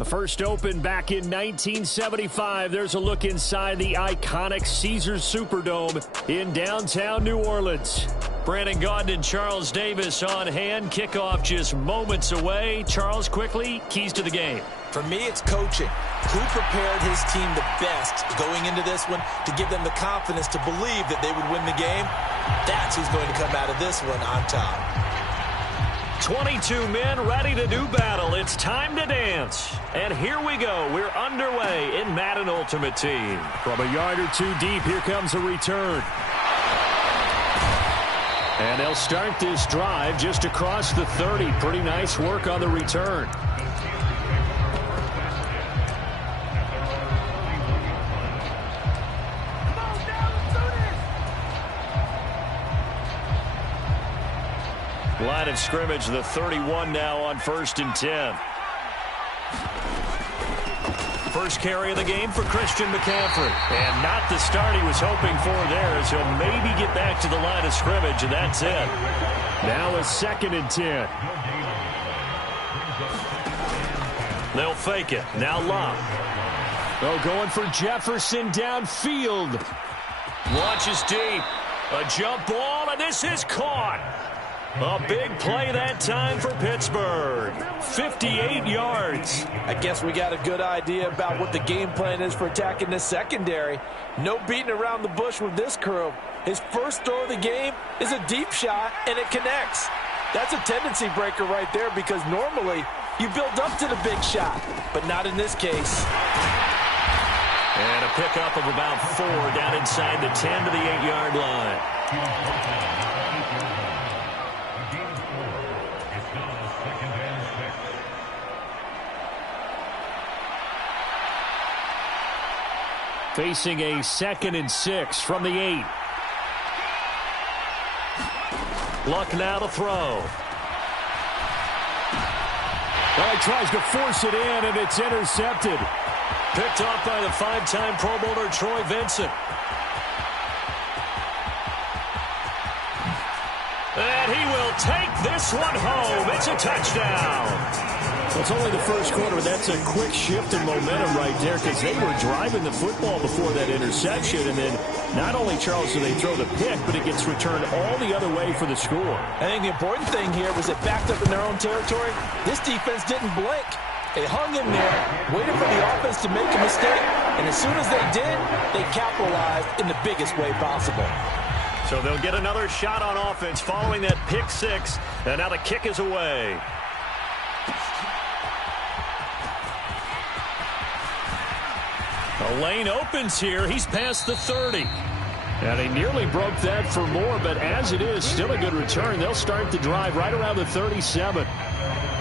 The first opened back in 1975. There's a look inside the iconic Caesars Superdome in downtown New Orleans. Brandon Gaudin and Charles Davis on hand. Kickoff just moments away. Charles, quickly, keys to the game. For me, it's coaching. Who prepared his team the best going into this one to give them the confidence to believe that they would win the game? That's who's going to come out of this one on top. 22 men ready to do battle. It's time to dance. And here we go. We're underway in Madden Ultimate Team. From a yard or two deep, here comes a return. And they'll start this drive just across the 30. Pretty nice work on the return. Line of scrimmage, the 31 now on 1st and 10. First carry of the game for Christian McCaffrey. And not the start he was hoping for there, as he'll maybe get back to the line of scrimmage, and that's it. Now a 2nd and 10. They'll fake it. Now Locke. Oh, going for Jefferson downfield. Launches deep. A jump ball, and this is caught. A big play that time for Pittsburgh. 58 yards. I guess we got a good idea about what the game plan is for attacking this secondary. No beating around the bush with this crew. His first throw of the game is a deep shot, and it connects. That's a tendency breaker right there, because normally you build up to the big shot, but not in this case. And a pickup of about 4 down inside the 10 to the 8-yard line. Facing a 2nd and 6 from the 8. Luck now to throw. Well, he tries to force it in, and it's intercepted. Picked off by the 5-time Pro Bowler Troy Vincent. And he will take this one home. It's a touchdown. Well, it's only the first quarter. That's a quick shift in momentum right there, because they were driving the football before that interception. And then not only, Charles, do they throw the pick, but it gets returned all the other way for the score. I think the important thing here was it backed up in their own territory. This defense didn't blink. They hung in there, waited for the offense to make a mistake. And as soon as they did, they capitalized in the biggest way possible. So they'll get another shot on offense following that pick 6. And now the kick is away. The lane opens here. He's past the 30. And he nearly broke that for more, but as it is, still a good return. They'll start the drive right around the 37.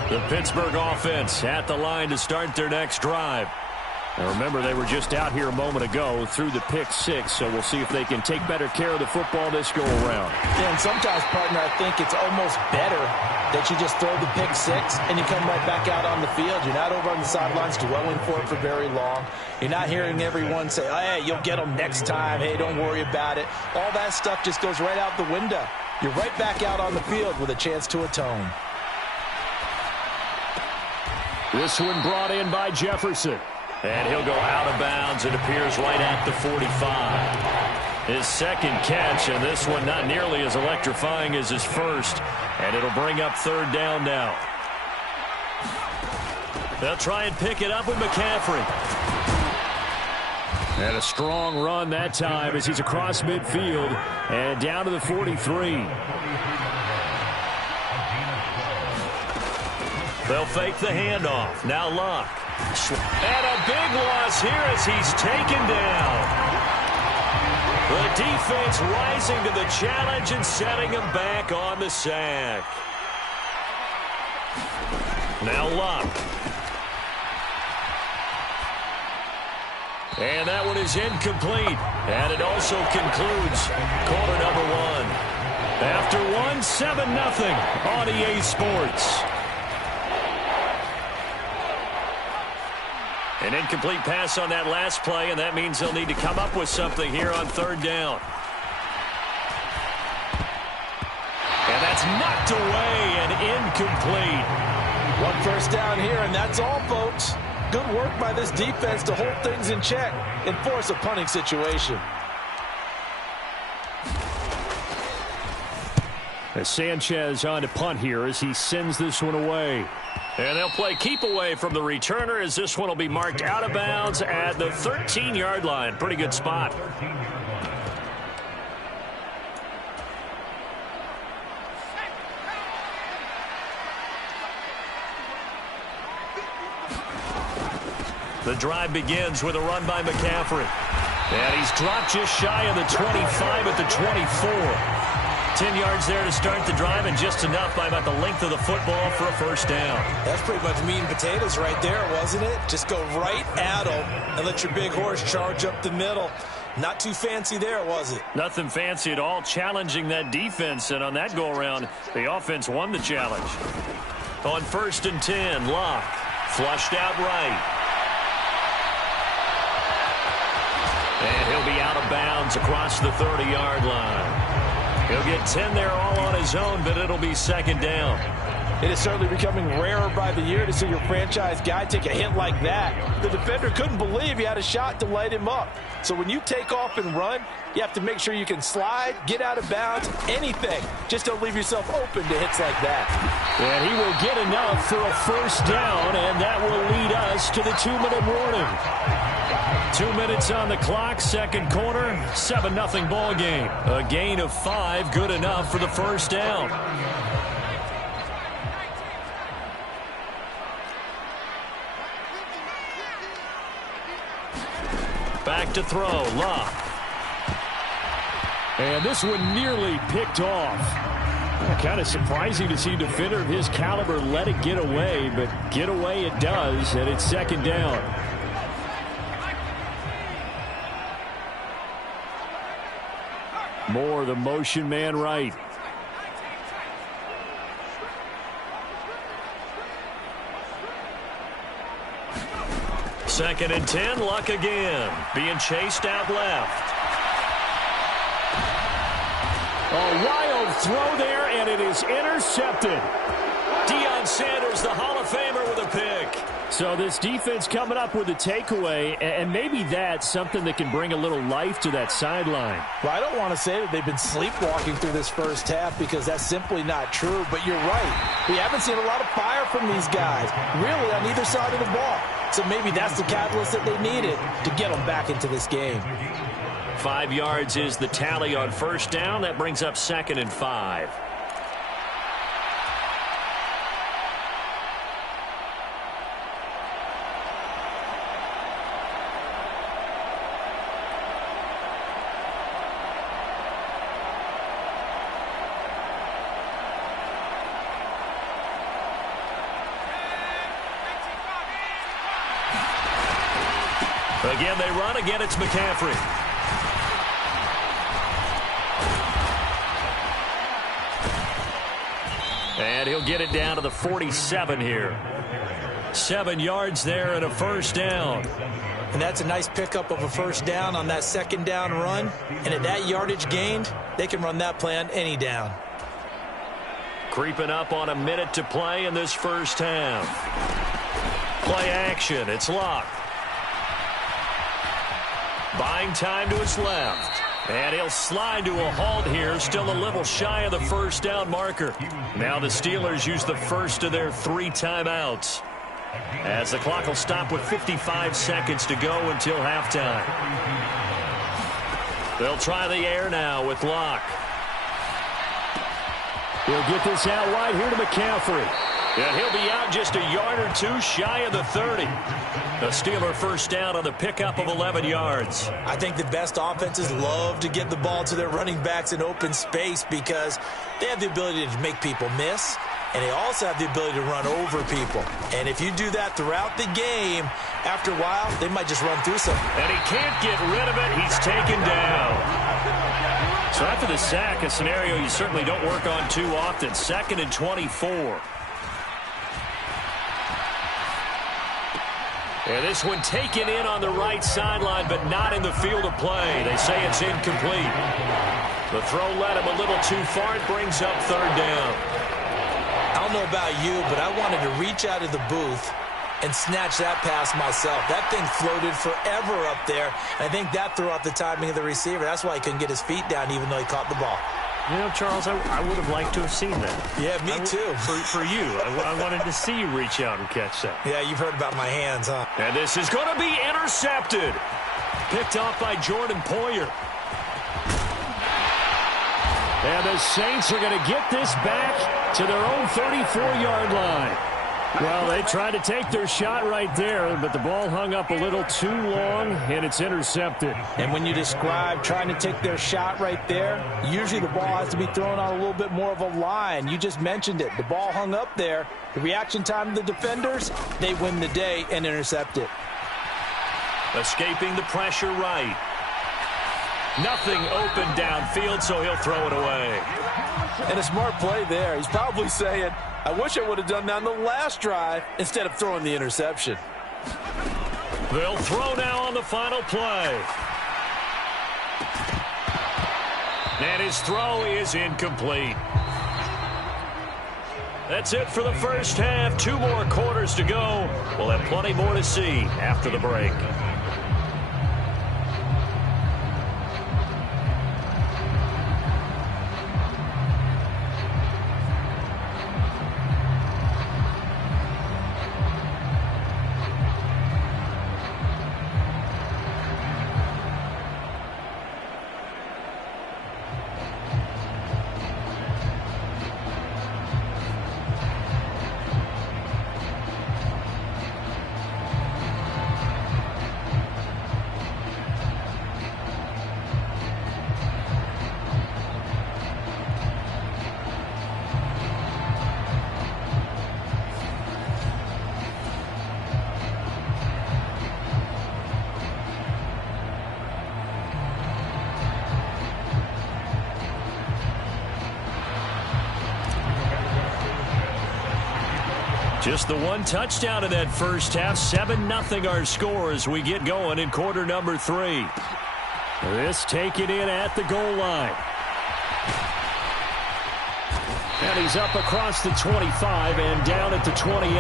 The Pittsburgh offense at the line to start their next drive. Now remember, they were just out here a moment ago through the pick 6, so we'll see if they can take better care of the football this go around. Yeah, and sometimes, partner, I think it's almost better that you just throw the pick 6 and you come right back out on the field. You're not over on the sidelines dwelling for it for very long. You're not hearing everyone say, oh, hey, you'll get them next time. Hey, don't worry about it. All that stuff just goes right out the window. You're right back out on the field with a chance to atone. This one brought in by Jefferson. And he'll go out of bounds. It appears right at the 45. His 2nd catch, and this one not nearly as electrifying as his first. And it'll bring up 3rd down now. They'll try and pick it up with McCaffrey. And a strong run that time as he's across midfield and down to the 43. They'll fake the handoff. Now Locke. And a big loss here as he's taken down. The defense rising to the challenge and setting him back on the sack. Now Locke. And that one is incomplete. And it also concludes quarter number 1. After 1, 7-0 on EA Sports. An incomplete pass on that last play, and that means they'll need to come up with something here on 3rd down. And that's knocked away and incomplete. One first down here, and that's all, folks. Good work by this defense to hold things in check and force a punting situation. As Sanchez on to punt here as he sends this one away. And they'll play keep away from the returner as this one will be marked out of bounds at the 13-yard line. Pretty good spot. The drive begins with a run by McCaffrey. And he's dropped just shy of the 25 at the 24. 10 yards there to start the drive, and just enough by about the length of the football for a first down. That's pretty much meat and potatoes right there, wasn't it? Just go right at them and let your big horse charge up the middle. Not too fancy there, was it? Nothing fancy at all, challenging that defense, and on that go-around, the offense won the challenge. On 1st and 10, Locke flushed out right. And he'll be out of bounds across the 30-yard line. He'll get 10 there all on his own, but it'll be second down. It is certainly becoming rarer by the year to see your franchise guy take a hit like that. The defender couldn't believe he had a shot to light him up. So when you take off and run, you have to make sure you can slide, get out of bounds, anything. Just don't leave yourself open to hits like that. And he will get enough for a first down, and that will lead us to the 2-minute warning. 2 minutes on the clock, second quarter, 7-0 ball game. A gain of 5, good enough for the first down. Back to throw, Locke. And this one nearly picked off. Kind of surprising to see a defender of his caliber let it get away, but get away it does, and it's second down. Moore, the motion man right. Second and 10, Luck again. Being chased out left. A wild throw there, and it is intercepted. Deion Sanders, the Hall of Famer, with a pick. So this defense coming up with a takeaway, and maybe that's something that can bring a little life to that sideline. Well, I don't want to say that they've been sleepwalking through this first half because that's simply not true, but you're right. We haven't seen a lot of fire from these guys, really, on either side of the ball. So maybe that's the catalyst that they needed to get them back into this game. 5 yards is the tally on first down. That brings up 2nd and 5. Again, they run. Again, it's McCaffrey. And he'll get it down to the 47 here. 7 yards there and a first down. And that's a nice pickup of a first down on that second down run. And at that yardage gained, they can run that play on any down. Creeping up on a minute to play in this first half. Play action. It's Locke. Buying time to his left. And he'll slide to a halt here, still a little shy of the first down marker. Now the Steelers use the first of their 3 timeouts, as the clock will stop with 55 seconds to go until halftime. They'll try the air now with Locke. He'll get this out wide here to McCaffrey. And he'll be out just a yard or 2 shy of the 30. The Steeler first down on the pickup of 11 yards. I think the best offenses love to get the ball to their running backs in open space because they have the ability to make people miss, and they also have the ability to run over people. And if you do that throughout the game, after a while, they might just run through something. And he can't get rid of it. He's taken down. So after the sack, a scenario you certainly don't work on too often. 2nd and 24. And this one taken in on the right sideline, but not in the field of play. They say it's incomplete. The throw led him a little too far. It brings up 3rd down. I don't know about you, but I wanted to reach out of the booth and snatch that pass myself. That thing floated forever up there. I think that threw off the timing of the receiver. That's why he couldn't get his feet down even though he caught the ball. You know, Charles, I would have liked to have seen that. Yeah, me too. For you. I wanted to see you reach out and catch that. Yeah, you've heard about my hands, huh? And this is going to be intercepted. Picked off by Jordan Poyer. And the Saints are going to get this back to their own 34-yard line. Well, they tried to take their shot right there, but the ball hung up a little too long, and it's intercepted. And when you describe trying to take their shot right there, usually the ball has to be thrown on a little bit more of a line. You just mentioned it. The ball hung up there. The reaction time of the defenders, they win the day and intercept it. Escaping the pressure right. Nothing open downfield, so he'll throw it away. And a smart play there. He's probably saying, I wish I would have done that on the last drive instead of throwing the interception. They'll throw now on the final play. And his throw is incomplete. That's it for the first half. 2 more quarters to go. We'll have plenty more to see after the break. Just the one touchdown in that first half. 7-0 our score as we get going in quarter number 3. This taken in at the goal line. And he's up across the 25 and down at the 28.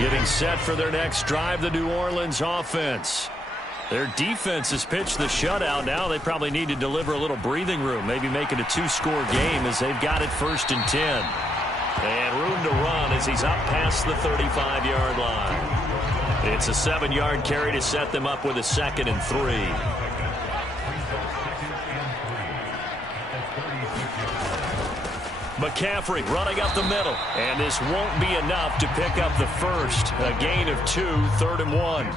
Getting set for their next drive, the New Orleans offense. Their defense has pitched the shutout. Now they probably need to deliver a little breathing room, maybe make it a 2-score game as they've got it 1st and 10. And room to run as he's up past the 35-yard line. It's a 7-yard carry to set them up with a 2nd and 3. McCaffrey running up the middle. And this won't be enough to pick up the first. A gain of 2, 3rd and 1.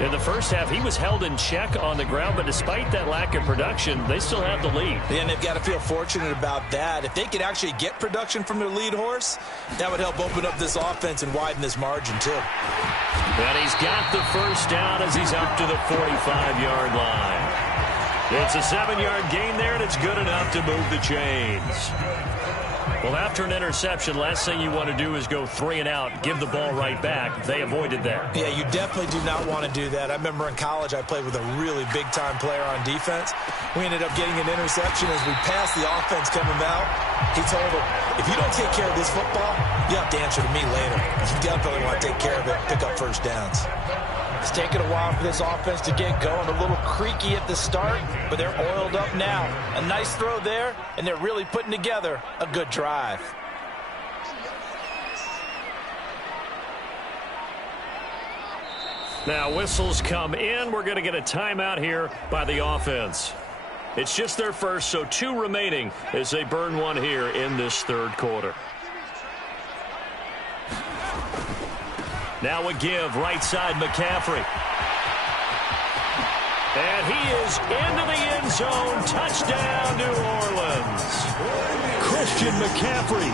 In the first half, he was held in check on the ground, but despite that lack of production, they still have the lead. And they've got to feel fortunate about that. If they could actually get production from their lead horse, that would help open up this offense and widen this margin, too. And he's got the first down as he's up to the 45-yard line. It's a 7-yard gain there, and it's good enough to move the chains. Well, after an interception, last thing you want to do is go 3 and out, give the ball right back. They avoided that. Yeah, you definitely do not want to do that. I remember in college I played with a really big-time player on defense. We ended up getting an interception as we passed the offense coming out. He told him, if you don't take care of this football, you have to answer to me later. You definitely want to take care of it, pick up first downs. It's taken a while for this offense to get going. A little creaky at the start, but they're oiled up now. A nice throw there, and they're really putting together a good drive. Now whistles come in. We're going to get a timeout here by the offense. It's just their first, so 2 remaining as they burn one here in this 3rd quarter. Now a give, right side McCaffrey. And he is into the end zone. Touchdown, New Orleans. Christian McCaffrey,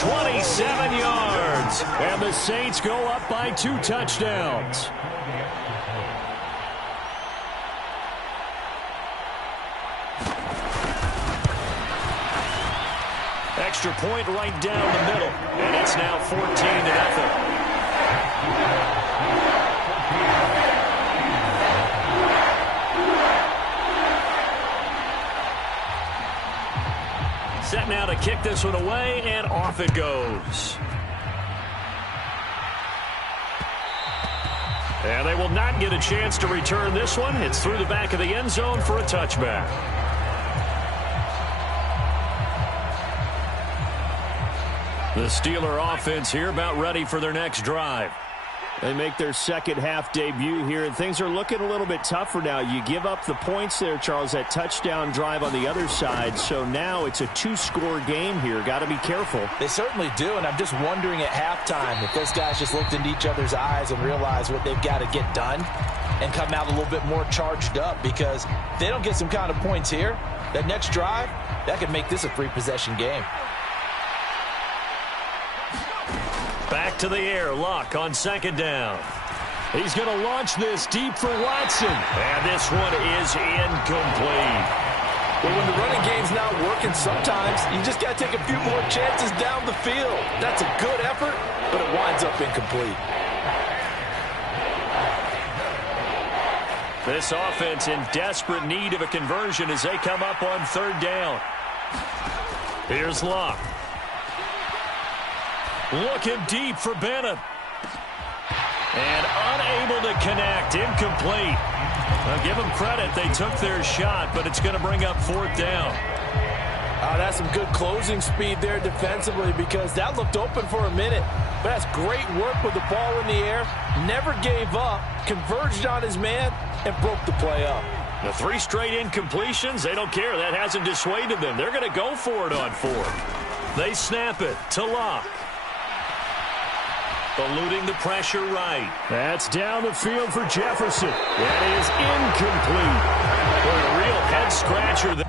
27 yards. And the Saints go up by 2 touchdowns. Extra point right down the middle. And it's now 14-0. Set now to to kick this one away, and off it goes. And they will not get a chance to return this one. It's through the back of the end zone for a touchback. The Steeler offense here about ready for their next drive. They make their second half debut here, and things are looking a little bit tougher now. You give up the points there, Charles, that touchdown drive on the other side. So now it's a two-score game here. Got to be careful. They certainly do, and I'm just wondering at halftime if those guys just looked into each other's eyes and realized what they've got to get done and come out a little bit more charged up, because if they don't get some kind of points here, that next drive, that could make this a three-possession game. Back to the air, Luck on second down. He's going to launch this deep for Watson. And this one is incomplete. Well, when the running game's not working, sometimes you just got to take a few more chances down the field. That's a good effort, but it winds up incomplete. This offense in desperate need of a conversion as they come up on third down. Here's Luck. Looking deep for Bennett. And unable to connect. Incomplete. I'll give them credit. They took their shot, but it's going to bring up fourth down. Oh, that's some good closing speed there defensively, because that looked open for a minute. But that's great work with the ball in the air. Never gave up. Converged on his man and broke the play up. The 3 straight incompletions, they don't care. That hasn't dissuaded them. They're going to go for it on fourth. They snap it to Luck. Eluding the pressure right. That's down the field for Jefferson. That is incomplete. Boy, a real head-scratcher there.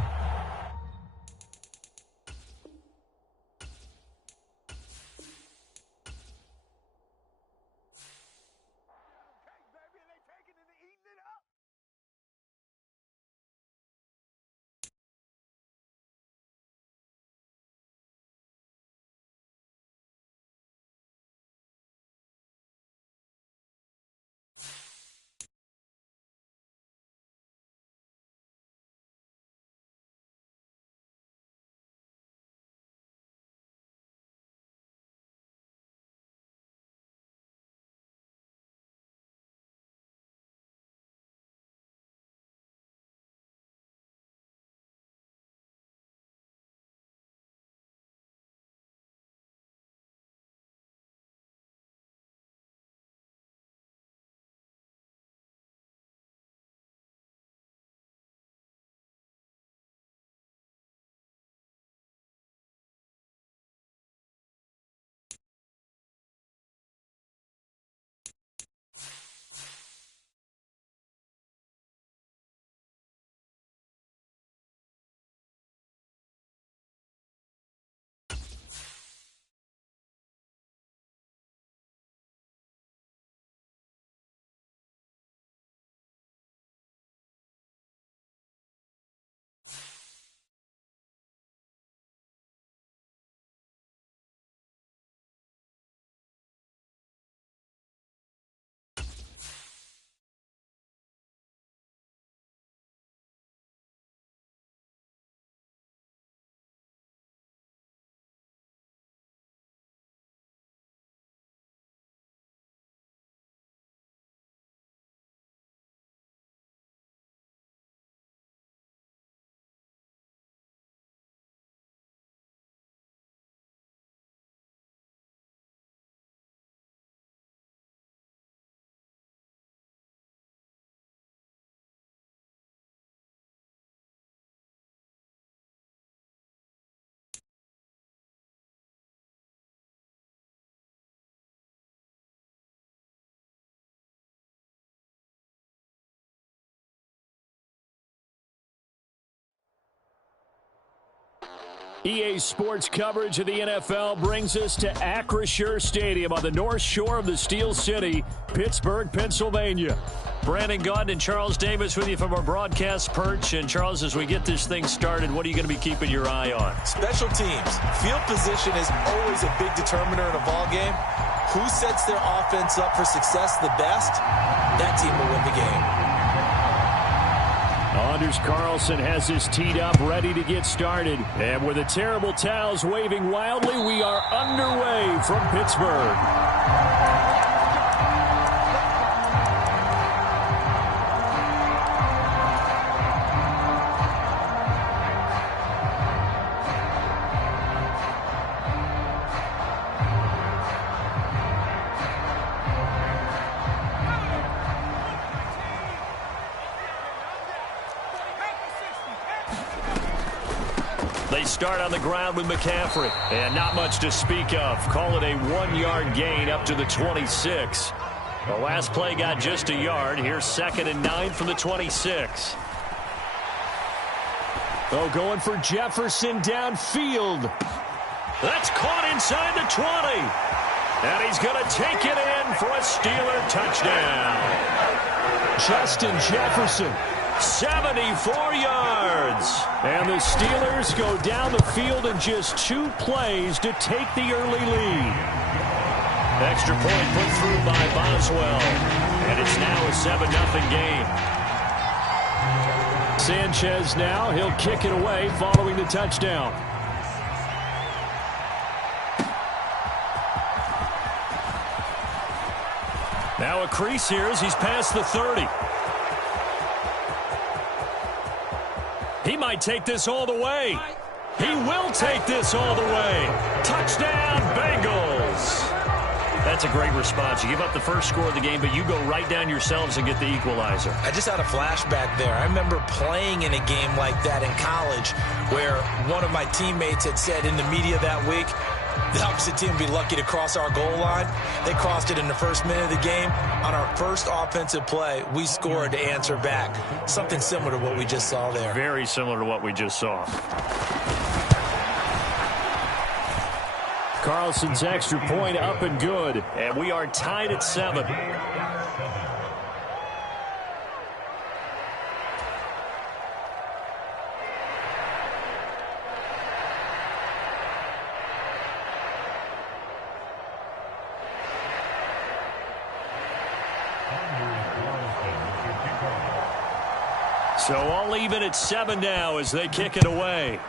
EA Sports coverage of the NFL brings us to Acrisure Stadium on the north shore of the Steel City, Pittsburgh, Pennsylvania. Brandon Gaudin and Charles Davis with you from our broadcast perch. And, Charles, as we get this thing started, what are you going to be keeping your eye on? Special teams. Field position is always a big determiner in a ball game. Who sets their offense up for success the best, that team will win the game. On Anders Carlson has this teed up, ready to get started. And with the terrible towels waving wildly, we are underway from Pittsburgh. They start on the ground with McCaffrey. And not much to speak of. Call it a 1-yard gain up to the 26. The last play got just a yard. Here's 2nd and 9 from the 26. Oh, going for Jefferson downfield. That's caught inside the 20. And he's going to take it in for a Steeler touchdown. Justin Jefferson. 74 yards. And the Steelers go down the field in just 2 plays to take the early lead. Extra point put through by Boswell. And it's now a 7-0 game. Sanchez now, he'll kick it away following the touchdown. Now a crease here as he's past the 30. He might take this all the way. He will take this all the way. Touchdown, Bengals. That's a great response. You give up the first score of the game, but you go right down yourselves and get the equalizer. I just had a flashback there. I remember playing in a game like that in college where one of my teammates had said in the media that week, the opposite team would be lucky to cross our goal line. They crossed it in the first minute of the game. On our first offensive play, we scored to answer back. Something similar to what we just saw there. Very similar to what we just saw. Carlson's extra point up and good. And we are tied at 7. So all even at 7 now as they kick it away.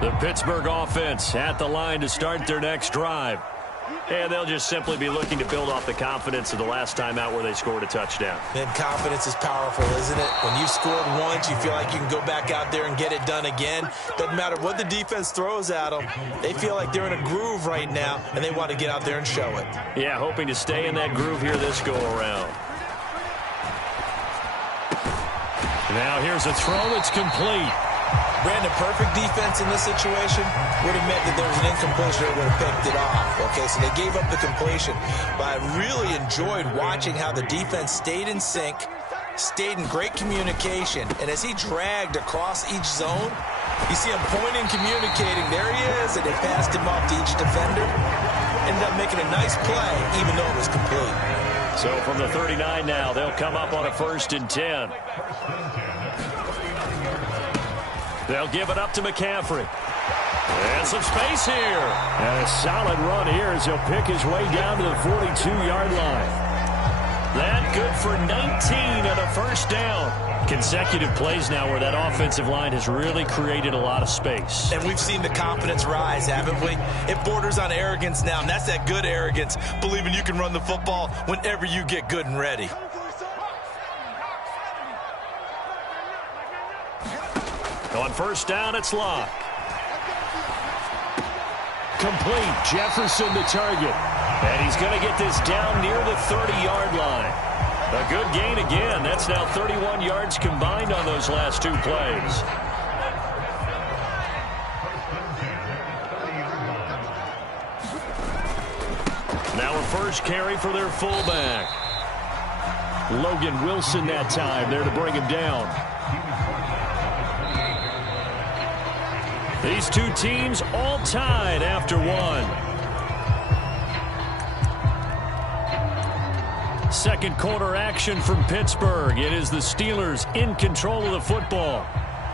The Pittsburgh offense at the line to start their next drive. And they'll just simply be looking to build off the confidence of the last time out where they scored a touchdown. And confidence is powerful, isn't it? When you scored once, you feel like you can go back out there and get it done again. Doesn't matter what the defense throws at them. They feel like they're in a groove right now, and they want to get out there and show it. Yeah, hoping to stay in that groove here this go-around. Now here's a throw that's complete. Brandon, perfect defense in this situation would have meant that there was an incompletion that would have picked it off. Okay, so they gave up the completion. But I really enjoyed watching how the defense stayed in sync, stayed in great communication. And as he dragged across each zone, you see him pointing, communicating. There he is, and they passed him off to each defender. Ended up making a nice play, even though it was complete. So from the 39 now, they'll come up on a 1st and 10. They'll give it up to McCaffrey. And some space here. And a solid run here as he'll pick his way down to the 42-yard line. That good for 19 and a 1st down. Consecutive plays now where that offensive line has really created a lot of space. And we've seen the confidence rise, haven't we? It borders on arrogance now, and that's that good arrogance, believing you can run the football whenever you get good and ready. On 1st down, it's Locke. Complete. Jefferson the target. And he's going to get this down near the 30-yard line. A good gain again. That's now 31 yards combined on those last 2 plays. Now a 1st carry for their fullback. Logan Wilson that time there to bring him down. These 2 teams all tied after 1. 2nd quarter action from Pittsburgh. It is the Steelers in control of the football.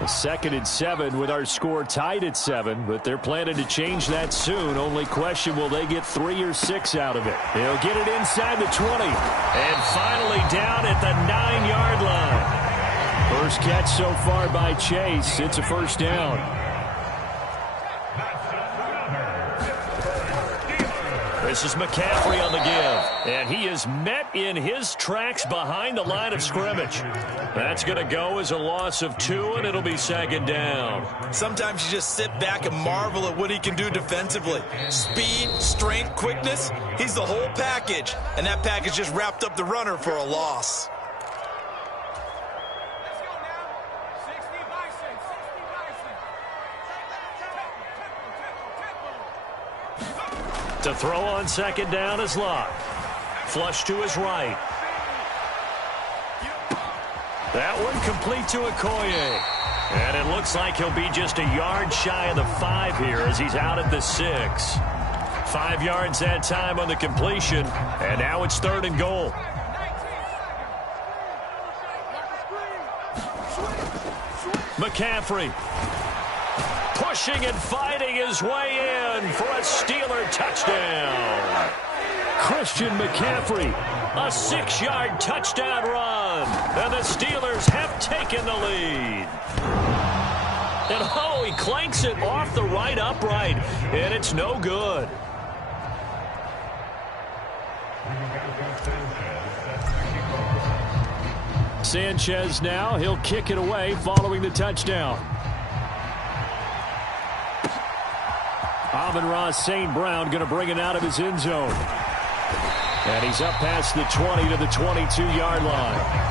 2nd and 7 with our score tied at 7, but they're planning to change that soon. Only question, will they get 3 or 6 out of it? They'll get it inside the 20, and finally down at the 9-yard line. First catch so far by Chase. It's a first down. This is McCaffrey on the give, and he is met in his tracks behind the line of scrimmage. That's going to go as a loss of 2, and it'll be 2nd down. Sometimes you just sit back and marvel at what he can do defensively. Speed, strength, quickness, he's the whole package, and that package just wrapped up the runner for a loss. To throw on 2nd down is Locke. Flush to his right. That one complete to Okoye. And it looks like he'll be just a yard shy of the 5 here as he's out at the 6. 5 yards that time on the completion. And now it's 3rd and goal. McCaffrey. Pushing and fighting his way in for a Steeler touchdown. Christian McCaffrey, a 6-yard touchdown run. And the Steelers have taken the lead. And oh, he clanks it off the right upright, and it's no good. Sanchez now, he'll kick it away following the touchdown. Amon-Ra St. Brown going to bring it out of his end zone. And he's up past the 20 to the 22-yard line.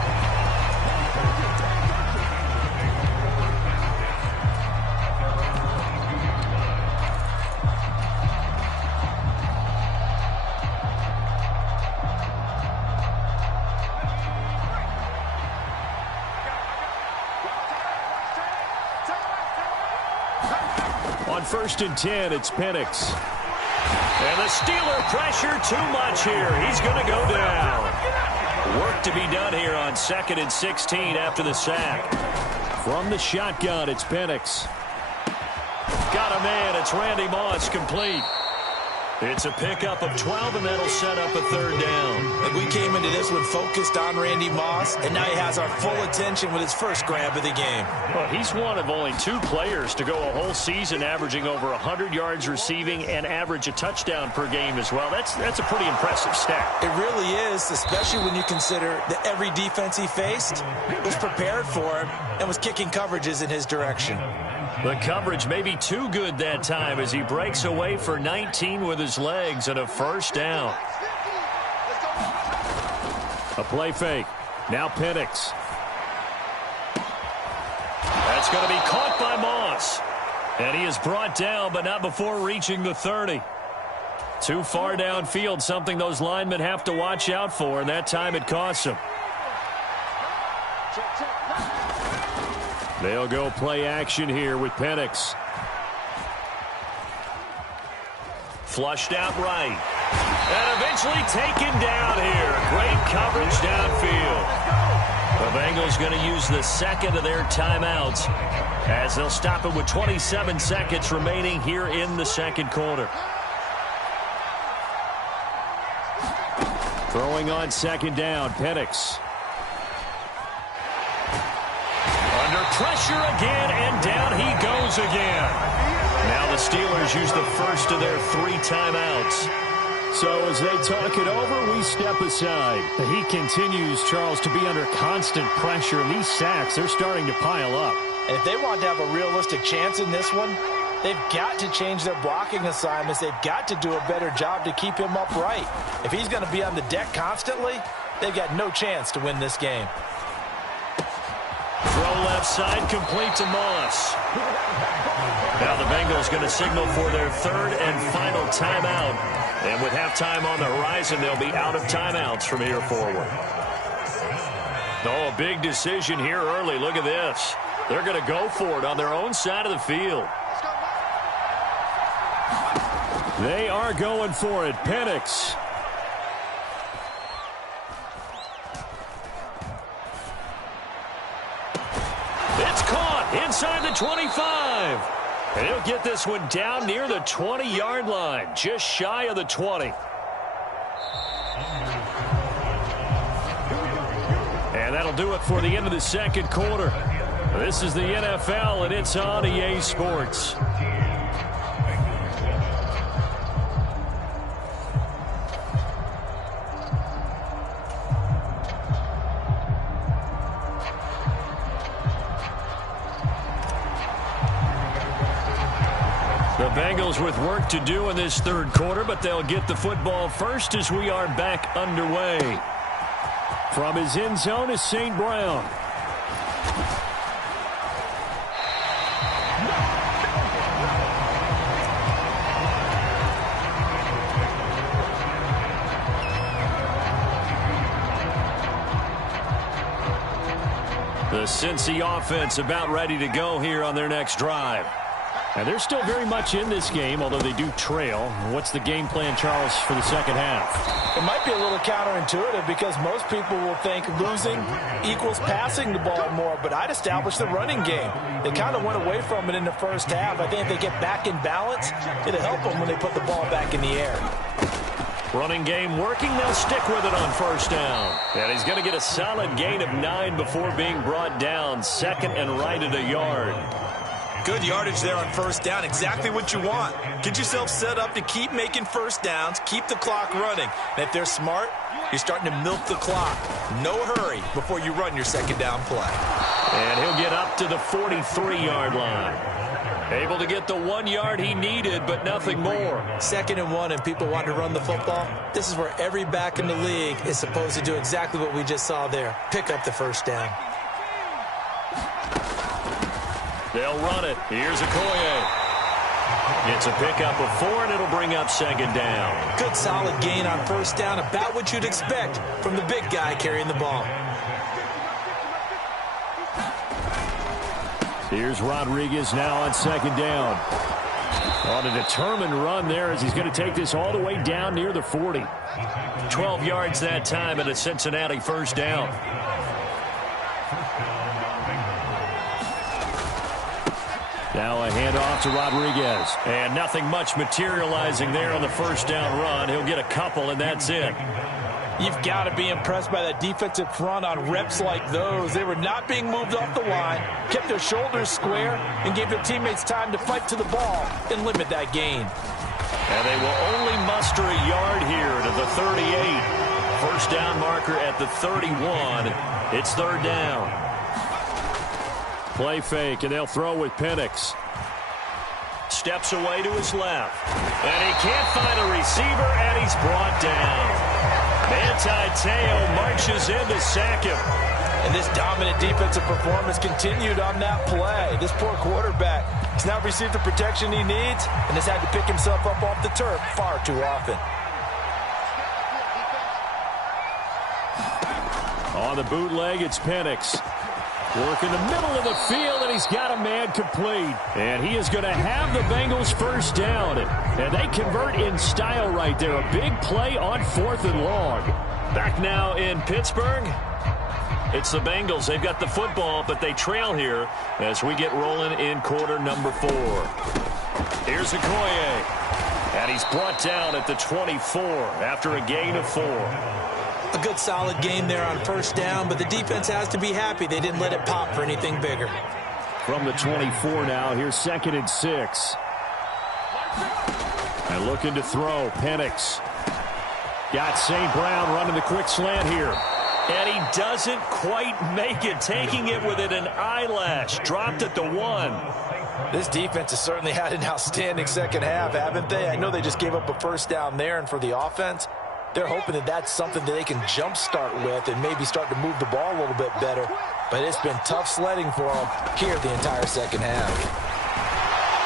On 1st and 10, it's Penix. And the Steeler pressure too much here. He's going to go down. Work to be done here on 2nd and 16 after the sack. From the shotgun, it's Penix. Got a man. It's Randy Moss, complete. It's a pickup of 12, and that'll set up a 3rd down. Like, we came into this one focused on Randy Moss, and now he has our full attention with his first grab of the game. Well, he's one of only 2 players to go a whole season averaging over 100 yards receiving and average a touchdown per game as well. That's a pretty impressive stat. It really is, especially when you consider that every defense he faced was prepared for him and was kicking coverages in his direction. The coverage may be too good that time as he breaks away for 19 with his legs and a first down. A play fake. Now Penix. That's going to be caught by Moss. And he is brought down, but not before reaching the 30. Too far downfield, something those linemen have to watch out for, and that time it costs them. They'll go play action here with Penix. Flushed out right. And eventually taken down here. Great coverage downfield. The Bengals going to use the 2nd of their timeouts as they'll stop it with 27 seconds remaining here in the 2nd quarter. Throwing on 2nd down, Penix. Under pressure again, and down he goes again. Now the Steelers use the first of their 3 timeouts. So as they talk it over, we step aside. He continues, Charles, to be under constant pressure, and these sacks, they're starting to pile up. And if they want to have a realistic chance in this one, they've got to change their blocking assignments. They've got to do a better job to keep him upright. If he's going to be on the deck constantly, they've got no chance to win this game. Throw left side, complete to Moss. Now the Bengals going to signal for their 3rd and final timeout. And with halftime on the horizon, they'll be out of timeouts from here forward. Oh, a big decision here early. Look at this. They're going to go for it on their own side of the field. They are going for it. Penix. It's caught. inside the 25. And he'll get this one down near the 20-yard line, just shy of the 20. And that'll do it for the end of the second quarter. This is the NFL, and it's on EA Sports. The Bengals with work to do in this third quarter, but they'll get the football first as we are back underway. From his end zone is St. Brown. The Cincy offense about ready to go here on their next drive. And they're still very much in this game, although they do trail. What's the game plan, Charles, for the second half? It might be a little counterintuitive because most people will think losing equals passing the ball more, but I'd establish the running game. They kind of went away from it in the first half. I think if they get back in balance, it'll help them when they put the ball back in the air. Running game working. They'll stick with it on first down. And he's going to get a solid gain of 9 before being brought down. Second and right at a yard. Good yardage there on first down. Exactly what you want. Get yourself set up to keep making first downs, keep the clock running. And if they're smart, you're starting to milk the clock. No hurry before you run your second down play. And he'll get up to the 43-yard line. Able to get the 1 yard he needed, but nothing more. 2nd and 1, and people want to run the football. This is where every back in the league is supposed to do exactly what we just saw there. Pick up the first down. They'll run it. Here's Okoye. It's a pickup of 4, and it'll bring up second down. Good solid gain on first down, about what you'd expect from the big guy carrying the ball. Here's Rodriguez now on second down. On a determined run there as he's going to take this all the way down near the 40. 12 yards that time and a Cincinnati first down. Now a handoff to Rodriguez. And nothing much materializing there on the first down run. He'll get a couple, and that's it. You've got to be impressed by that defensive front on reps like those. They were not being moved off the line, kept their shoulders square, and gave their teammates time to fight to the ball and limit that gain. And they will only muster a yard here to the 38. First down marker at the 31. It's third down. Play fake, and they'll throw with Penix. Steps away to his left. And he can't find a receiver, and he's brought down. Teo marches in to sack him. And this dominant defensive performance continued on that play. This poor quarterback has not received the protection he needs and has had to pick himself up off the turf far too often. On the bootleg, it's Penix. Work in the middle of the field, and he's got a man complete. And he is going to have the Bengals first down. And they convert in style right there. A big play on 4th and long. Back now in Pittsburgh. It's the Bengals. They've got the football, but they trail here as we get rolling in quarter number 4. Here's Okoye. And he's brought down at the 24 after a gain of 4. A good solid game there on first down, but the defense has to be happy they didn't let it pop for anything bigger. From the 24 now, here's 2nd and 6. And looking to throw, Penix. Got St. Brown running the quick slant here. And he doesn't quite make it, taking it with an eyelash. Dropped at the 1. This defense has certainly had an outstanding second half, haven't they? I know they just gave up a first down there, and for the offense, they're hoping that that's something that they can jumpstart with and maybe start to move the ball a little bit better. But it's been tough sledding for them here the entire second half.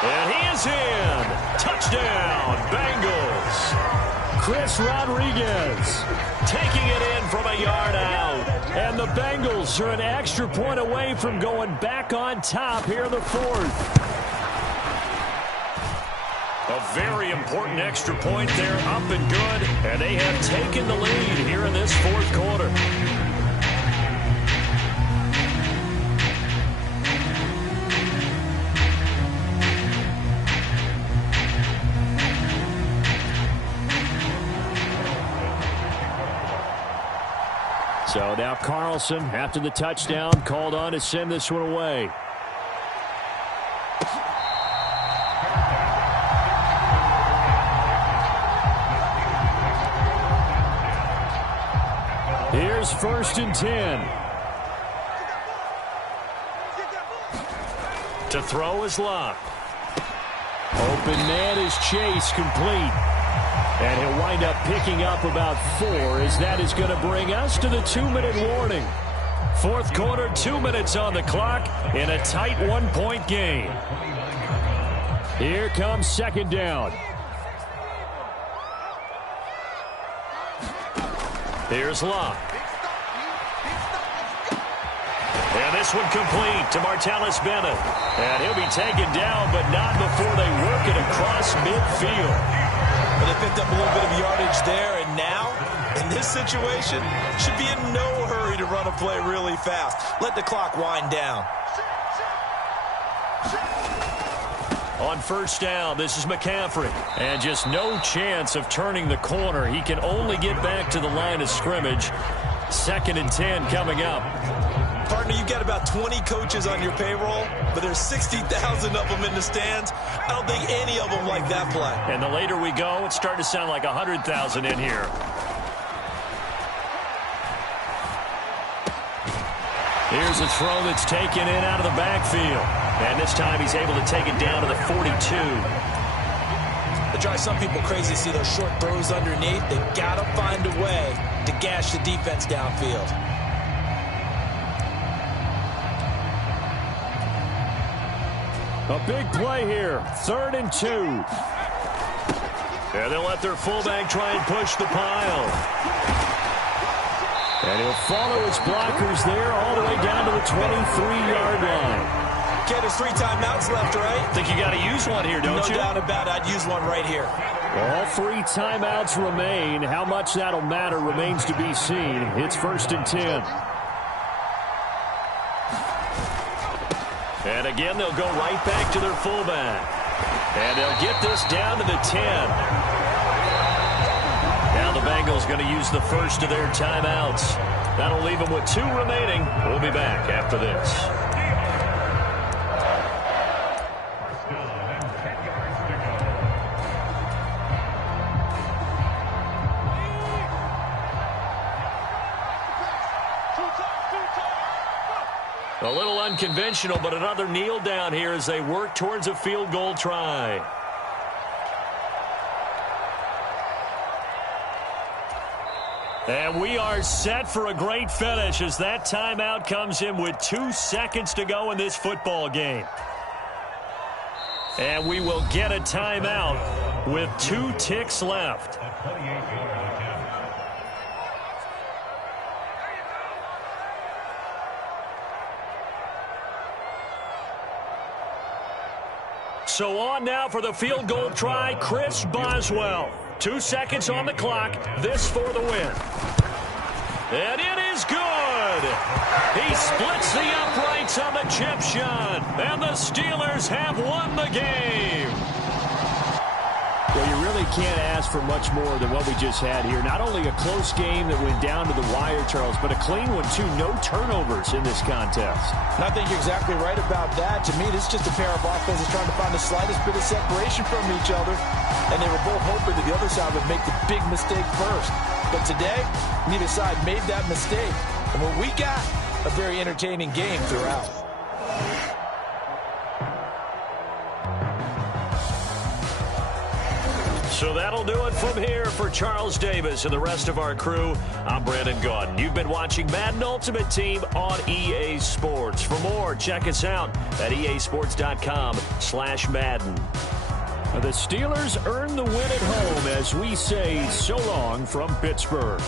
And he is in. Touchdown, Bengals. Chris Rodriguez taking it in from a yard out. And the Bengals are an extra point away from going back on top here in the 4th. A very important extra point there, up and good. And they have taken the lead here in this 4th quarter. So now Carlson, after the touchdown, called on to send this one away. Here's 1st and 10. To throw is Locke. Open man is Chase, complete. And he'll wind up picking up about 4 as that is going to bring us to the 2-minute warning. 4th quarter, 2 minutes on the clock in a tight 1-point game. Here comes 2nd down. Here's Locke. And this one complete to Martellus Bennett. And he'll be taken down, but not before they work it across midfield. But they picked up a little bit of yardage there, and now, in this situation, should be in no hurry to run a play really fast. Let the clock wind down. On 1st down, this is McCaffrey. And just no chance of turning the corner. He can only get back to the line of scrimmage. 2nd and 10 coming up. Partner, you've got about 20 coaches on your payroll, but there's 60,000 of them in the stands. I don't think any of them like that play. And the later we go, it's starting to sound like 100,000 in here. Here's a throw that's taken in out of the backfield. And this time he's able to take it down to the 42. It drives some people crazy to see those short throws underneath. They've got to find a way to gash the defense downfield. A big play here. 3rd and 2. And they'll let their fullback try and push the pile. And he'll follow his blockers there all the way down to the 23-yard line. Okay, there's 3 timeouts left, right? Think you got to use one here, don't you? No doubt about it. I'd use one right here. All 3 timeouts remain. How much that'll matter remains to be seen. It's 1st and 10. And again, they'll go right back to their fullback. And they'll get this down to the 10. Now the Bengals going to use the first of their timeouts. That'll leave them with 2 remaining. We'll be back after this. A little unconventional, but another kneel down here as they work towards a field goal try. And we are set for a great finish as that timeout comes in with 2 seconds to go in this football game. And we will get a timeout with 2 ticks left. So on now for the field goal try, Chris Boswell. 2 seconds on the clock. This for the win. And it is good. He splits the uprights on the chip shot. And the Steelers have won the game. Well, you really can't ask for much more than what we just had here. Not only a close game that went down to the wire, Charles, but a clean one, too. No turnovers in this contest. And I think you're exactly right about that. To me, this is just a pair of offenses trying to find the slightest bit of separation from each other. And they were both hoping that the other side would make the big mistake first. But today, neither side made that mistake. And what we got, a very entertaining game throughout. So that'll do it from here for Charles Davis and the rest of our crew. I'm Brandon Gaudin. You've been watching Madden Ultimate Team on EA Sports. For more, check us out at easports.com/Madden. The Steelers earn the win at home as we say so long from Pittsburgh.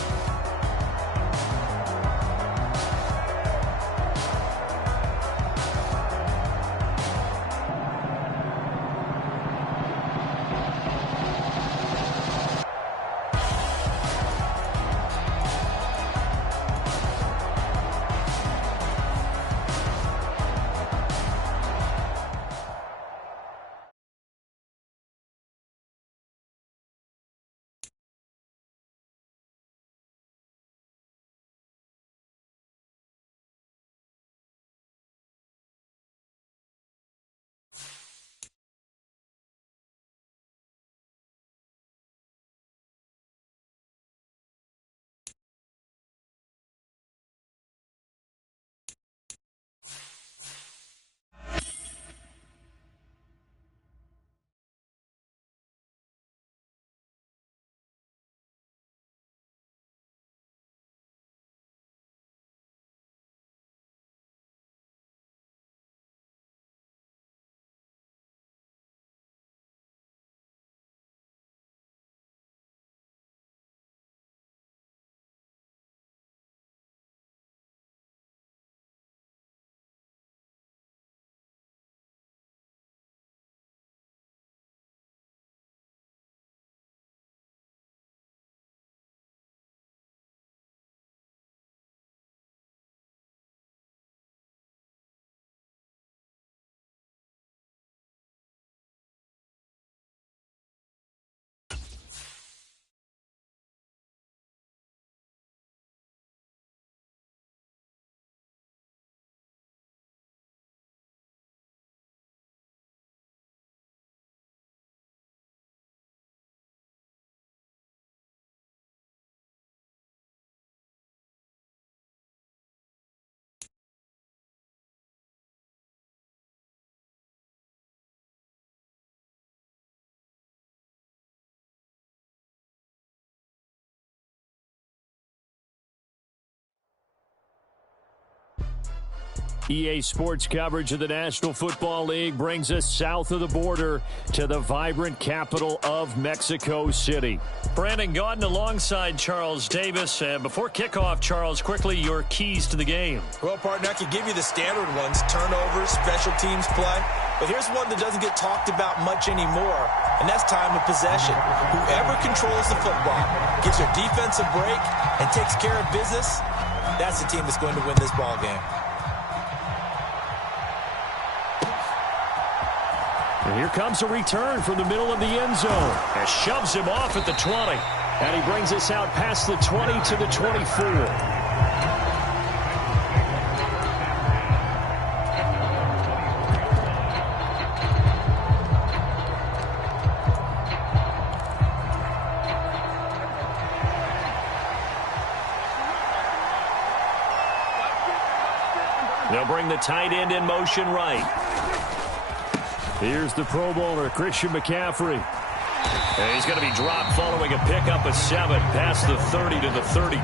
EA Sports coverage of the National Football League brings us south of the border to the vibrant capital of Mexico City. Brandon Gaudin alongside Charles Davis. Before kickoff, Charles, quickly your keys to the game. Well, partner, I could give you the standard ones, turnovers, special teams play. But here's one that doesn't get talked about much anymore, and that's time of possession. Whoever controls the football, gives their defense a break, and takes care of business, that's the team that's going to win this ball game. And here comes a return from the middle of the end zone. And shoves him off at the 20. And he brings us out past the 20 to the 24. They'll bring the tight end in motion right. Here's the Pro Bowler, Christian McCaffrey. And he's going to be dropped following a pickup of 7 past the 30 to the 32.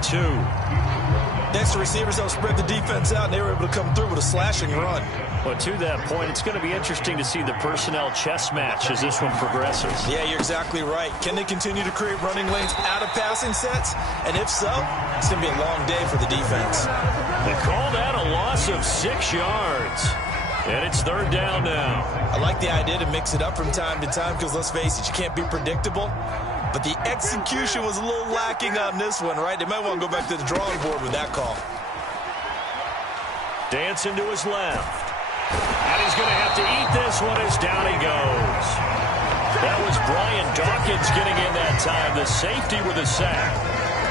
Next, the receivers don't spread the defense out, and they were able to come through with a slashing run. Well, to that point, it's going to be interesting to see the personnel chess match as this one progresses. Yeah, you're exactly right. Can they continue to create running lanes out of passing sets? And if so, it's going to be a long day for the defense. They call that a loss of 6 yards. And it's third down now. I like the idea to mix it up from time to time because, let's face it, you can't be predictable. But the execution was a little lacking on this one, right? They might want to go back to the drawing board with that call. Dancing to his left. And he's going to have to eat this one as down he goes. That was Brian Dawkins getting in that time. The safety with a sack.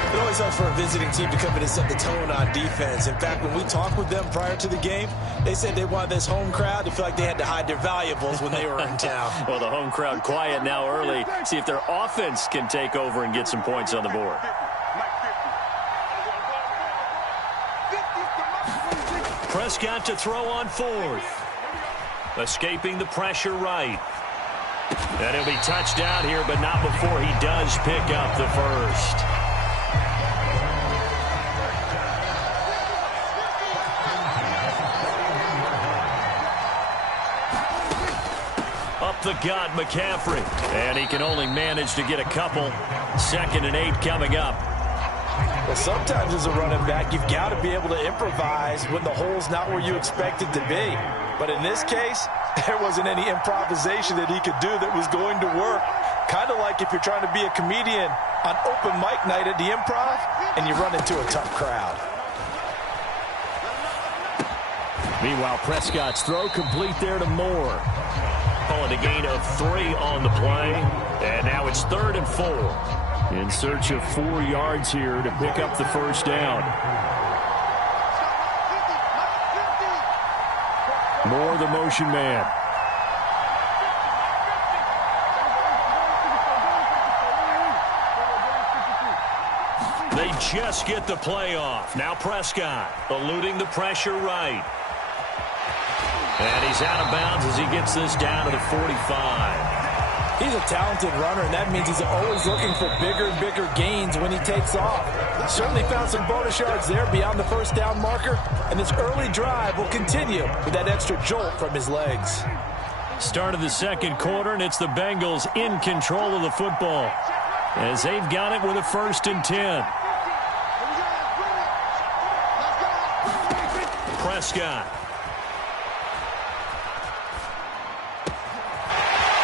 It always helps for a visiting team to come in and set the tone on defense. In fact, when we talked with them prior to the game, they said they wanted this home crowd to feel like they had to hide their valuables when they were in town. Well, the home crowd quiet now early. See if their offense can take over and get some points on the board. Prescott to throw on 4th. Escaping the pressure right. And he'll be touched down here, but not before he does pick up the first. Up the gut, McCaffrey. And he can only manage to get a couple. 2nd and 8 coming up. Well, sometimes as a running back, you've got to be able to improvise when the hole's not where you expect it to be. But in this case, there wasn't any improvisation that he could do that was going to work. Kind of like if you're trying to be a comedian on open mic night at the Improv and you run into a tough crowd. Meanwhile, Prescott's throw complete there to Moore. Calling a gain of 3 on the play. And now it's 3rd and 4. In search of 4 yards here to pick up the first down. Moore, the motion man. They just get the play off. Now Prescott eluding the pressure right. And he's out of bounds as he gets this down to the 45. He's a talented runner, and that means he's always looking for bigger and bigger gains when he takes off. Certainly found some bonus yards there beyond the first down marker, and this early drive will continue with that extra jolt from his legs. Start of the second quarter, and it's the Bengals in control of the football as they've got it with a 1st and 10. Prescott.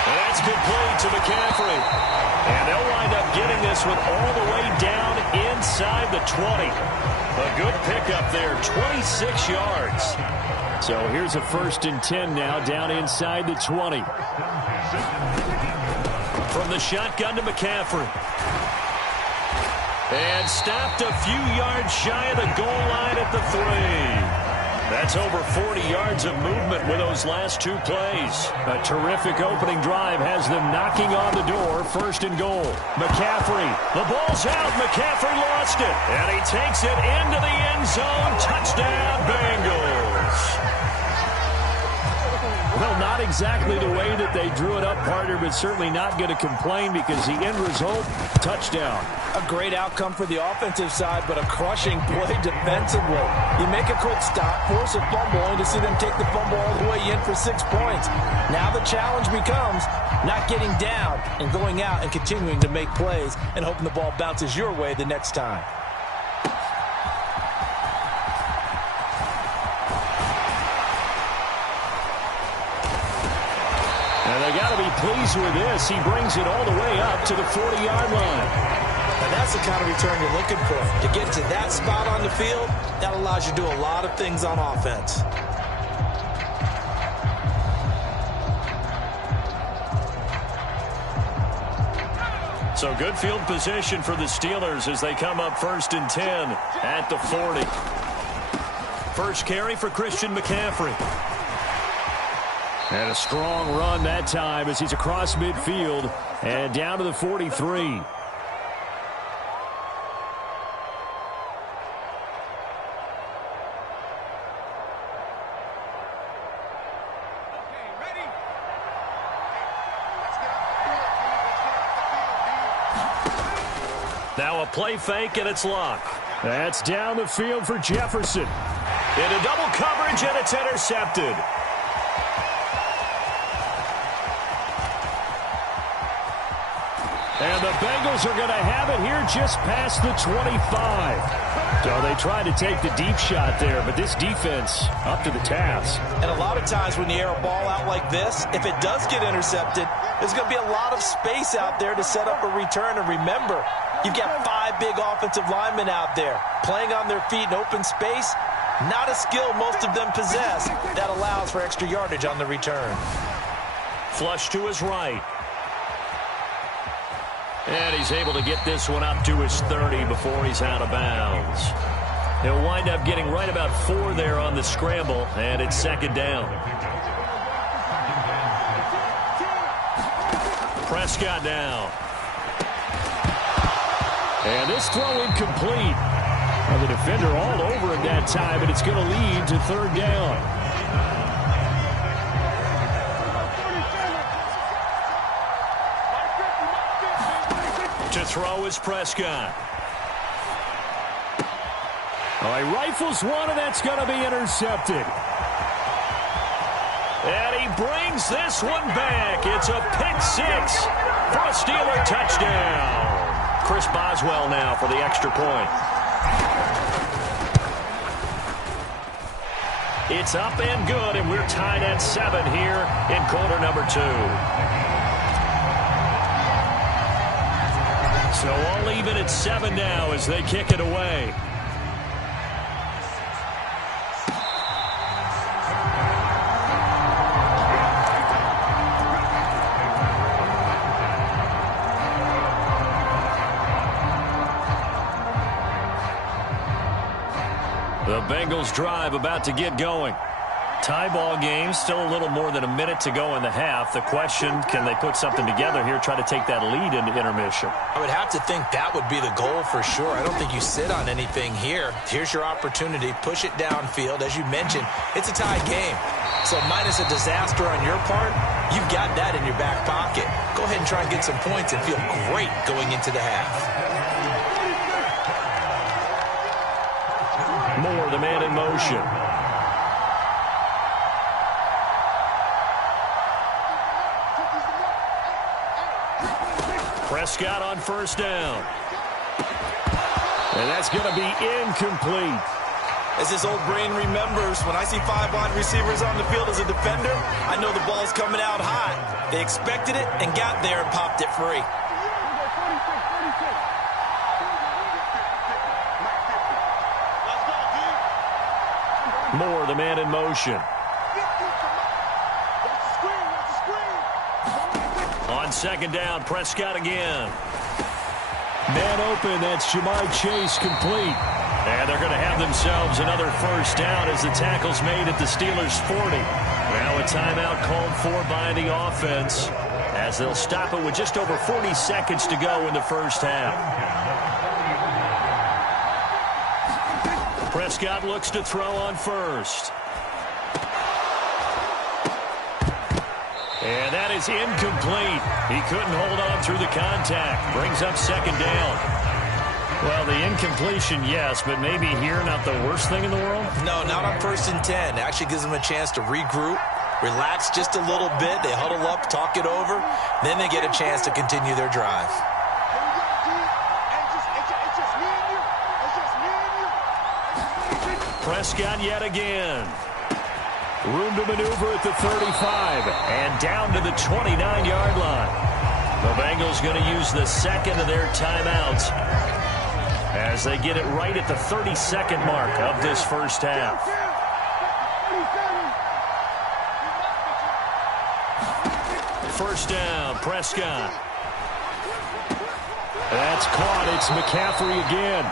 And that's complete to McCaffrey. And they'll wind up getting this one all the way down inside the 20. A good pickup there, 26 yards. So here's a 1st and 10 now down inside the 20. From the shotgun to McCaffrey. And stopped a few yards shy of the goal line at the 3. That's over 40 yards of movement with those last 2 plays. A terrific opening drive has them knocking on the door. 1st and goal. McCaffrey. The ball's out. McCaffrey lost it. And he takes it into the end zone. Touchdown, Bengals. Well, not exactly the way that they drew it up, partner, but certainly not going to complain because the end result, touchdown. A great outcome for the offensive side, but a crushing play defensively. You make a quick stop, force a fumble, only to see them take the fumble all the way in for 6 points. Now the challenge becomes not getting down and going out and continuing to make plays and hoping the ball bounces your way the next time. And they got to be pleased with this. He brings it all the way up to the 40-yard line. And that's the kind of return you're looking for. To get to that spot on the field, that allows you to do a lot of things on offense. So good field position for the Steelers as they come up 1st and 10 at the 40. First carry for Christian McCaffrey. And a strong run that time as he's across midfield and down to the 43. Now a play fake, and it's locked. That's down the field for Jefferson. Into double coverage, and it's intercepted. And the Bengals are going to have it here just past the 25. So they tried to take the deep shot there, but this defense up to the task. And a lot of times when you air a ball out like this, if it does get intercepted, there's going to be a lot of space out there to set up a return. And remember, you've got 5 big offensive linemen out there playing on their feet in open space. Not a skill most of them possess that allows for extra yardage on the return. Flush to his right. And he's able to get this one up to his 30 before he's out of bounds. He'll wind up getting right about 4 there on the scramble, and it's 2nd down. Prescott now. And this throw incomplete. Well, the defender all over it that time, and it's going to lead to 3rd down. To throw is Prescott. Oh, he rifles one, and that's going to be intercepted. And he brings this one back. It's a pick 6 for a Steeler touchdown. Chris Boswell now for the extra point. It's up and good, and we're tied at 7 here in quarter number 2. So all even at 7 now as they kick it away. The Bengals drive about to get going. Tie ball game, still a little more than a minute to go in the half. The question, can they put something together here, try to take that lead into intermission? I would have to think that would be the goal for sure. I don't think you sit on anything here. Here's your opportunity. Push it downfield. As you mentioned, it's a tie game. So minus a disaster on your part, you've got that in your back pocket. Go ahead and try and get some points and feel great going into the half. Moore, the man in motion. Prescott on 1st down. And that's going to be incomplete. As his old brain remembers, when I see 5 wide receivers on the field as a defender, I know the ball's coming out hot. They expected it and got there and popped it free. Moore, the man in motion. On 2nd down, Prescott again. Man open, that's Jamar Chase complete. And they're going to have themselves another 1st down as the tackle's made at the Steelers' 40. Now a timeout called for by the offense as they'll stop it with just over 40 seconds to go in the 1st half. Prescott looks to throw on 1st. And that is incomplete. He couldn't hold on through the contact. Brings up second down. Well, the incompletion, yes, but maybe here not the worst thing in the world? No, not on 1st and 10. It actually gives them a chance to regroup, relax just a little bit. They huddle up, talk it over. Then they get a chance to continue their drive. Prescott yet again. Room to maneuver at the 35 and down to the 29-yard line. The Bengals going to use the second of their timeouts as they get it right at the 32nd mark of this first half. First down, Prescott. That's caught. It's McCaffrey again.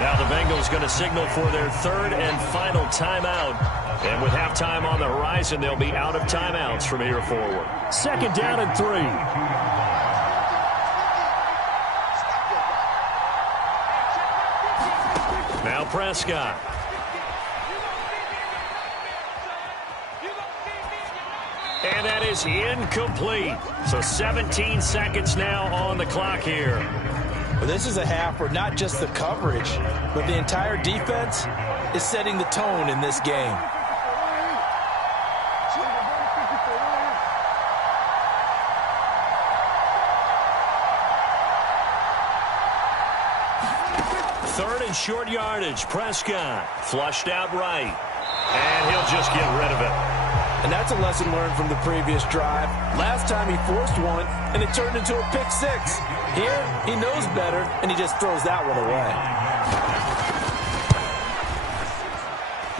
Now the Bengals going to signal for their third and final timeout. And with halftime on the horizon, they'll be out of timeouts from here forward. Second down and 3. Now Prescott. And that is incomplete. So 17 seconds now on the clock here. Well, this is a half where not just the coverage, but the entire defense is setting the tone in this game. Third and short yardage. Prescott flushed out right. And he'll just get rid of it. And that's a lesson learned from the previous drive. Last time he forced one, and it turned into a pick six. Here, he knows better, and he just throws that one away.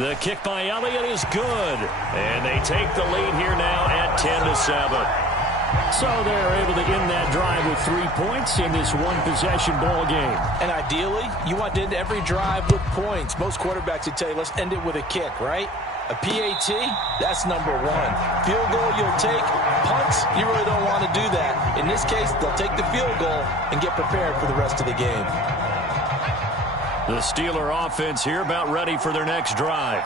The kick by Elliott is good. And they take the lead here now at 10-7. So they're able to end that drive with 3 points in this one-possession ball game. And ideally, you want to end every drive with points. Most quarterbacks would tell you, let's end it with a kick, right? A PAT, that's number 1. Field goal you'll take. Punts, you really don't want to do that. In this case, they'll take the field goal and get prepared for the rest of the game. The Steeler offense here about ready for their next drive.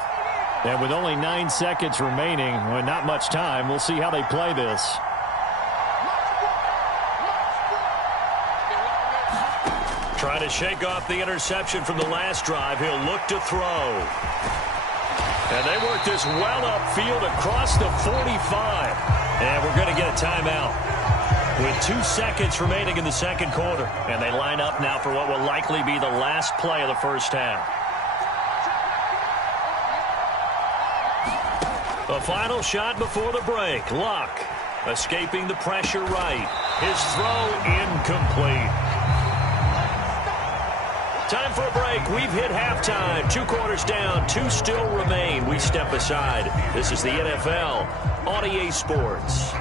And with only 9 seconds remaining, with not much time, we'll see how they play this. Trying to shake off the interception from the last drive. He'll look to throw. And they work this well upfield across the 45. And we're going to get a timeout with 2 seconds remaining in the second quarter. And they line up now for what will likely be the last play of the first half. The final shot before the break. Luck escaping the pressure right. His throw incomplete. Time for a break. We've hit halftime. 2 quarters down. 2 still remain. We step aside. This is the NFL on EA Sports.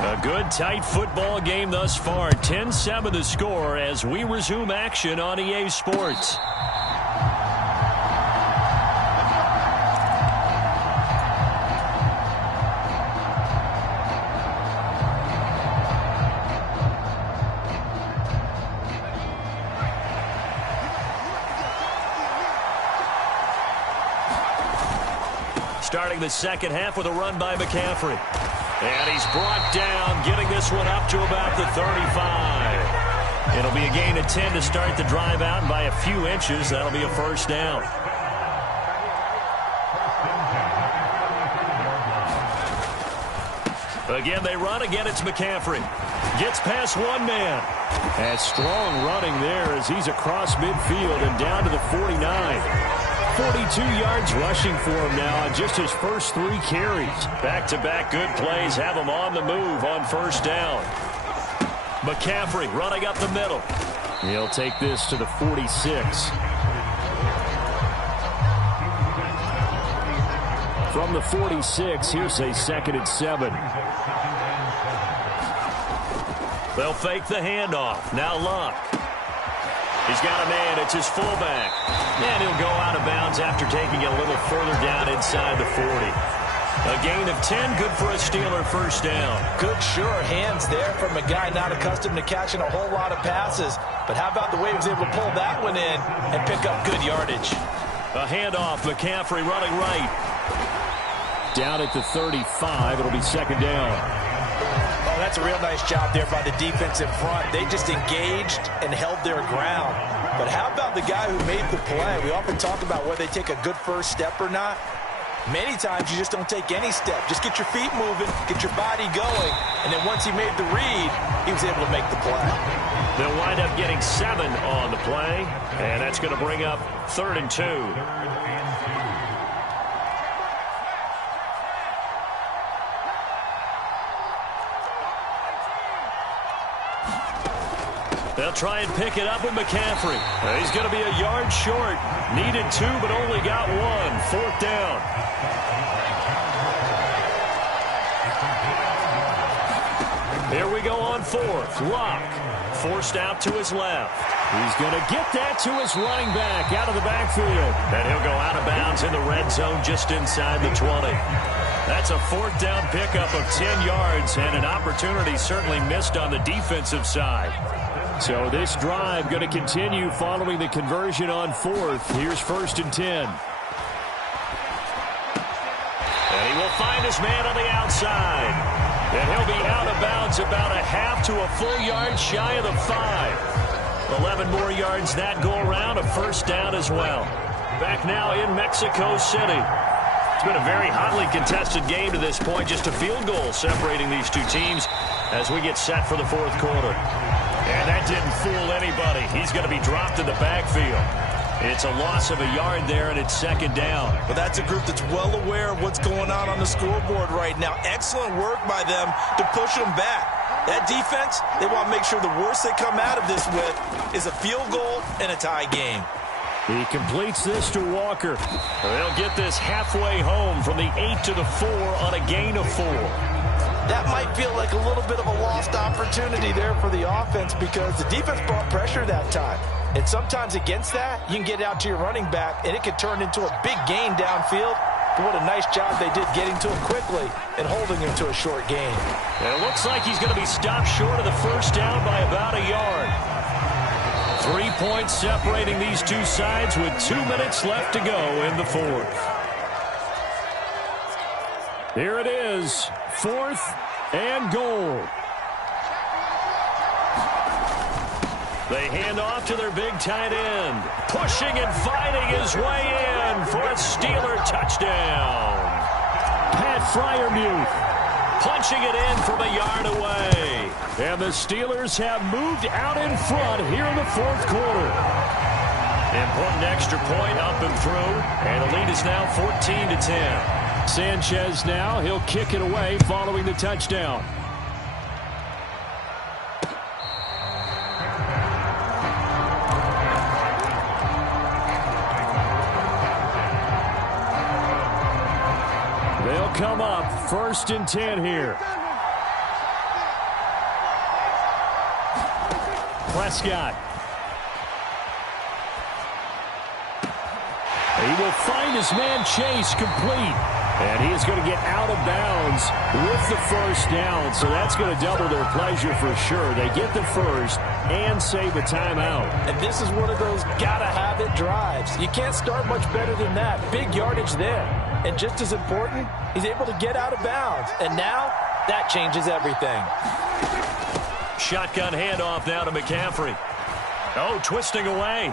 A good, tight football game thus far. 10-7 the score as we resume action on EA Sports. Starting the second half with a run by McCaffrey. And he's brought down, getting this one up to about the 35. It'll be a gain of 10 to start the drive out, and by a few inches, that'll be a first down. Again, they run. Again, it's McCaffrey. Gets past one man. And strong running there as he's across midfield and down to the 49. 42 yards rushing for him now on just his first 3 carries. Back-to-back good plays have him on the move on first down. McCaffrey running up the middle. He'll take this to the 46. From the 46, here's a 2nd and 7. They'll fake the handoff. Now Luck. He's got a man. It's his fullback. And he'll go out of bounds after taking it a little further down inside the 40. A gain of 10, good for a Steeler first down. Good, sure hands there from a guy not accustomed to catching a whole lot of passes. But how about the way he was able to pull that one in and pick up good yardage? A handoff, McCaffrey running right. Down at the 35, it'll be second down. Oh, that's a real nice job there by the defense in front. They just engaged and held their ground. But how about the guy who made the play? We often talk about whether they take a good first step or not. Many times you just don't take any step. Just get your feet moving, get your body going, and then once he made the read, he was able to make the play. They'll wind up getting 7 on the play, and that's going to bring up 3rd and 2. They'll try and pick it up with McCaffrey. He's going to be a yard short. Needed 2, but only got 1. 4th down. Here we go on 4th. Lock. Forced out to his left. He's going to get that to his running back out of the backfield. And he'll go out of bounds in the red zone just inside the 20. That's a 4th down pickup of 10 yards and an opportunity certainly missed on the defensive side. So this drive going to continue following the conversion on 4th. Here's 1st and 10. And he will find his man on the outside. And he'll be out of bounds about a half to a full yard shy of the 5. 11 more yards that go around, a 1st down as well. Back now in Mexico City. It's been a very hotly contested game to this point. Just a field goal separating these two teams as we get set for the 4th quarter. And that didn't fool anybody. He's going to be dropped in the backfield. It's a loss of a yard there, and it's 2nd down. But that's a group that's well aware of what's going on the scoreboard right now. Excellent work by them to push them back. That defense, they want to make sure the worst they come out of this with is a field goal and a tie game. He completes this to Walker. They'll get this halfway home from the 8 to the 4 on a gain of 4. That might feel like a little bit of a lost opportunity there for the offense because the defense brought pressure that time. And sometimes against that, you can get out to your running back, and it could turn into a big gain downfield. But what a nice job they did getting to him quickly and holding him to a short gain. And it looks like he's going to be stopped short of the 1st down by about a yard. 3 points separating these two sides with 2 minutes left to go in the 4th. Here it is, 4th and goal. They hand off to their big tight end. Pushing and fighting his way in for a Steeler touchdown. Pat Freiermuth punching it in from a yard away. And the Steelers have moved out in front here in the 4th quarter. Important extra point up and through. And the lead is now 14-10. Sanchez now, he'll kick it away following the touchdown. They'll come up 1st and 10 here. Prescott. He will find his man Chase complete. And he is going to get out of bounds with the 1st down. So that's going to double their pleasure for sure. They get the 1st and save a timeout. And this is one of those gotta-have-it drives. You can't start much better than that. Big yardage there. And just as important, he's able to get out of bounds. And now, that changes everything. Shotgun handoff now to McCaffrey. Oh, twisting away.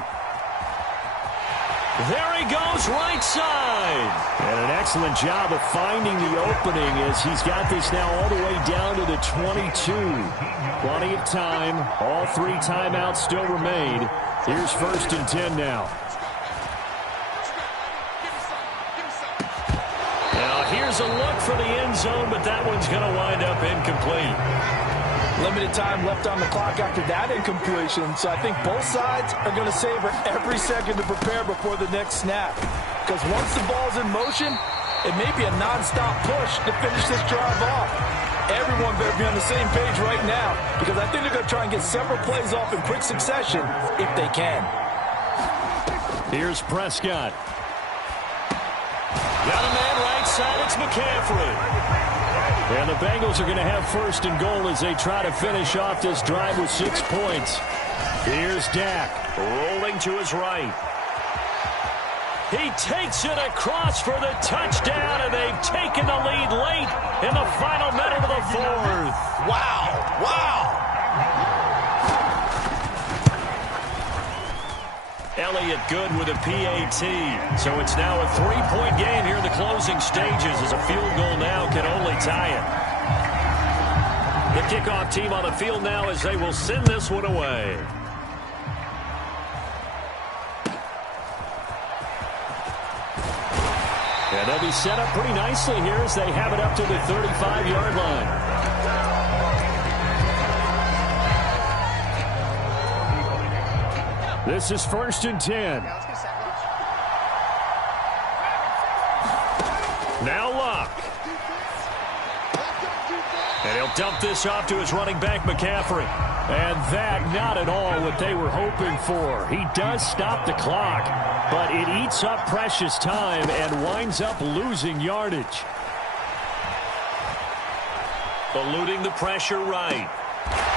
There he goes, right side. And an excellent job of finding the opening as he's got this now all the way down to the 22. Plenty of time. All 3 timeouts still remain. Here's 1st and 10 now. Now here's a look for the end zone, but that one's going to wind up incomplete. Limited time left on the clock after that incompletion, so I think both sides are going to savor every second to prepare before the next snap. Because once the ball's in motion, it may be a non-stop push to finish this drive off. Everyone better be on the same page right now, because I think they're going to try and get several plays off in quick succession if they can. Here's Prescott. Got a man right side, it's McCaffrey. And the Bengals are going to have 1st and goal as they try to finish off this drive with 6 points. Here's Dak rolling to his right. He takes it across for the touchdown, and they've taken the lead late in the final minute of the fourth. Wow. Wow. Elliott good with a PAT. So it's now a 3-point game here in the closing stages as a field goal now can only tie it. The kickoff team on the field now as they will send this one away. And they'll be set up pretty nicely here as they have it up to the 35-yard line. This is 1st and 10. Now Luck. And he'll dump this off to his running back, McCaffrey. And that, not at all what they were hoping for. He does stop the clock, but it eats up precious time and winds up losing yardage. Eluding the pressure right.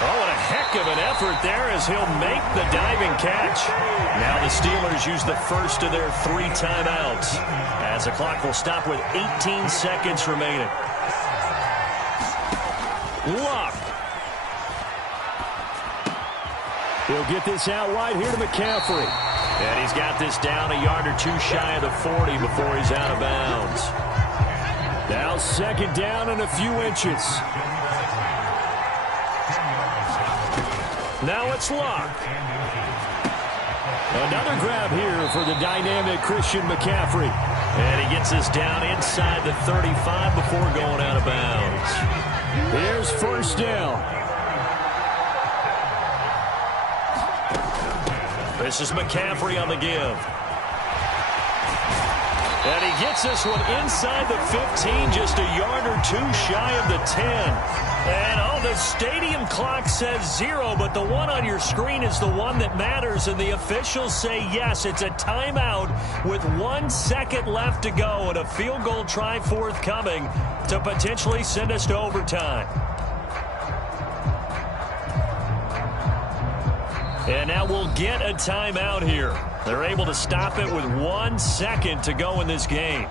Oh, and a heck of an effort there as he'll make the diving catch. Now the Steelers use the first of their 3 timeouts as the clock will stop with 18 seconds remaining. Luck. He'll get this out wide here to McCaffrey. And he's got this down a yard or 2 shy of the 40 before he's out of bounds. Now 2nd down and a few inches. Now it's Luck. Another grab here for the dynamic Christian McCaffrey. And he gets this down inside the 35 before going out of bounds. Here's 1st down. This is McCaffrey on the give. And he gets this one inside the 15, just a yard or 2 shy of the 10. And, oh, the stadium clock says 0, but the one on your screen is the one that matters, and the officials say yes, it's a timeout with 1 second left to go and a field goal try forthcoming to potentially send us to overtime. And now we'll get a timeout here. They're able to stop it with 1 second to go in this game.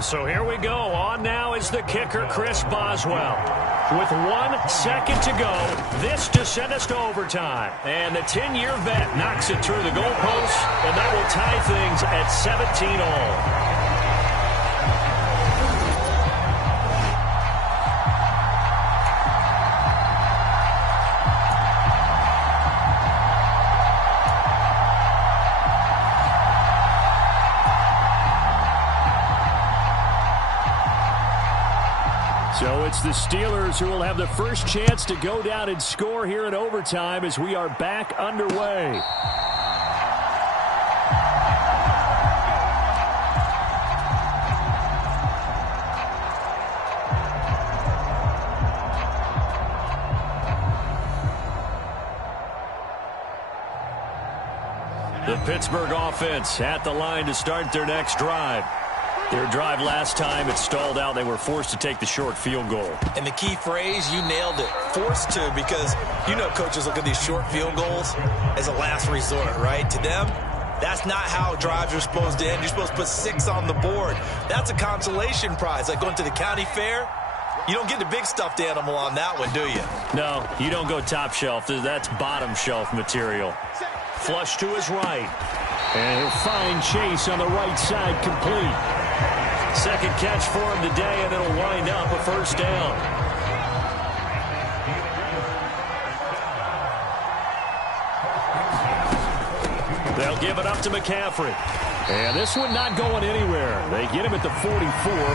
So here we go. On now is the kicker, Chris Boswell. With 1 second to go, this to send us to overtime. And the 10-year vet knocks it through the goalpost, and that will tie things at 17 all. So it's the Steelers who will have the first chance to go down and score here in overtime as we are back underway. The Pittsburgh offense at the line to start their next drive. Their drive last time, it stalled out. They were forced to take the short field goal. And the key phrase, you nailed it, forced to, because you know coaches look at these short field goals as a last resort, right? To them, that's not how drives are supposed to end. You're supposed to put 6 on the board. That's a consolation prize, like going to the county fair. You don't get the big stuffed animal on that one, do you? No, you don't go top shelf. That's bottom shelf material. Flush to his right. And he'll find Chase on the right side complete. Second catch for him today, and it'll wind up a first down. They'll give it up to McCaffrey. And this one not going anywhere. They get him at the 44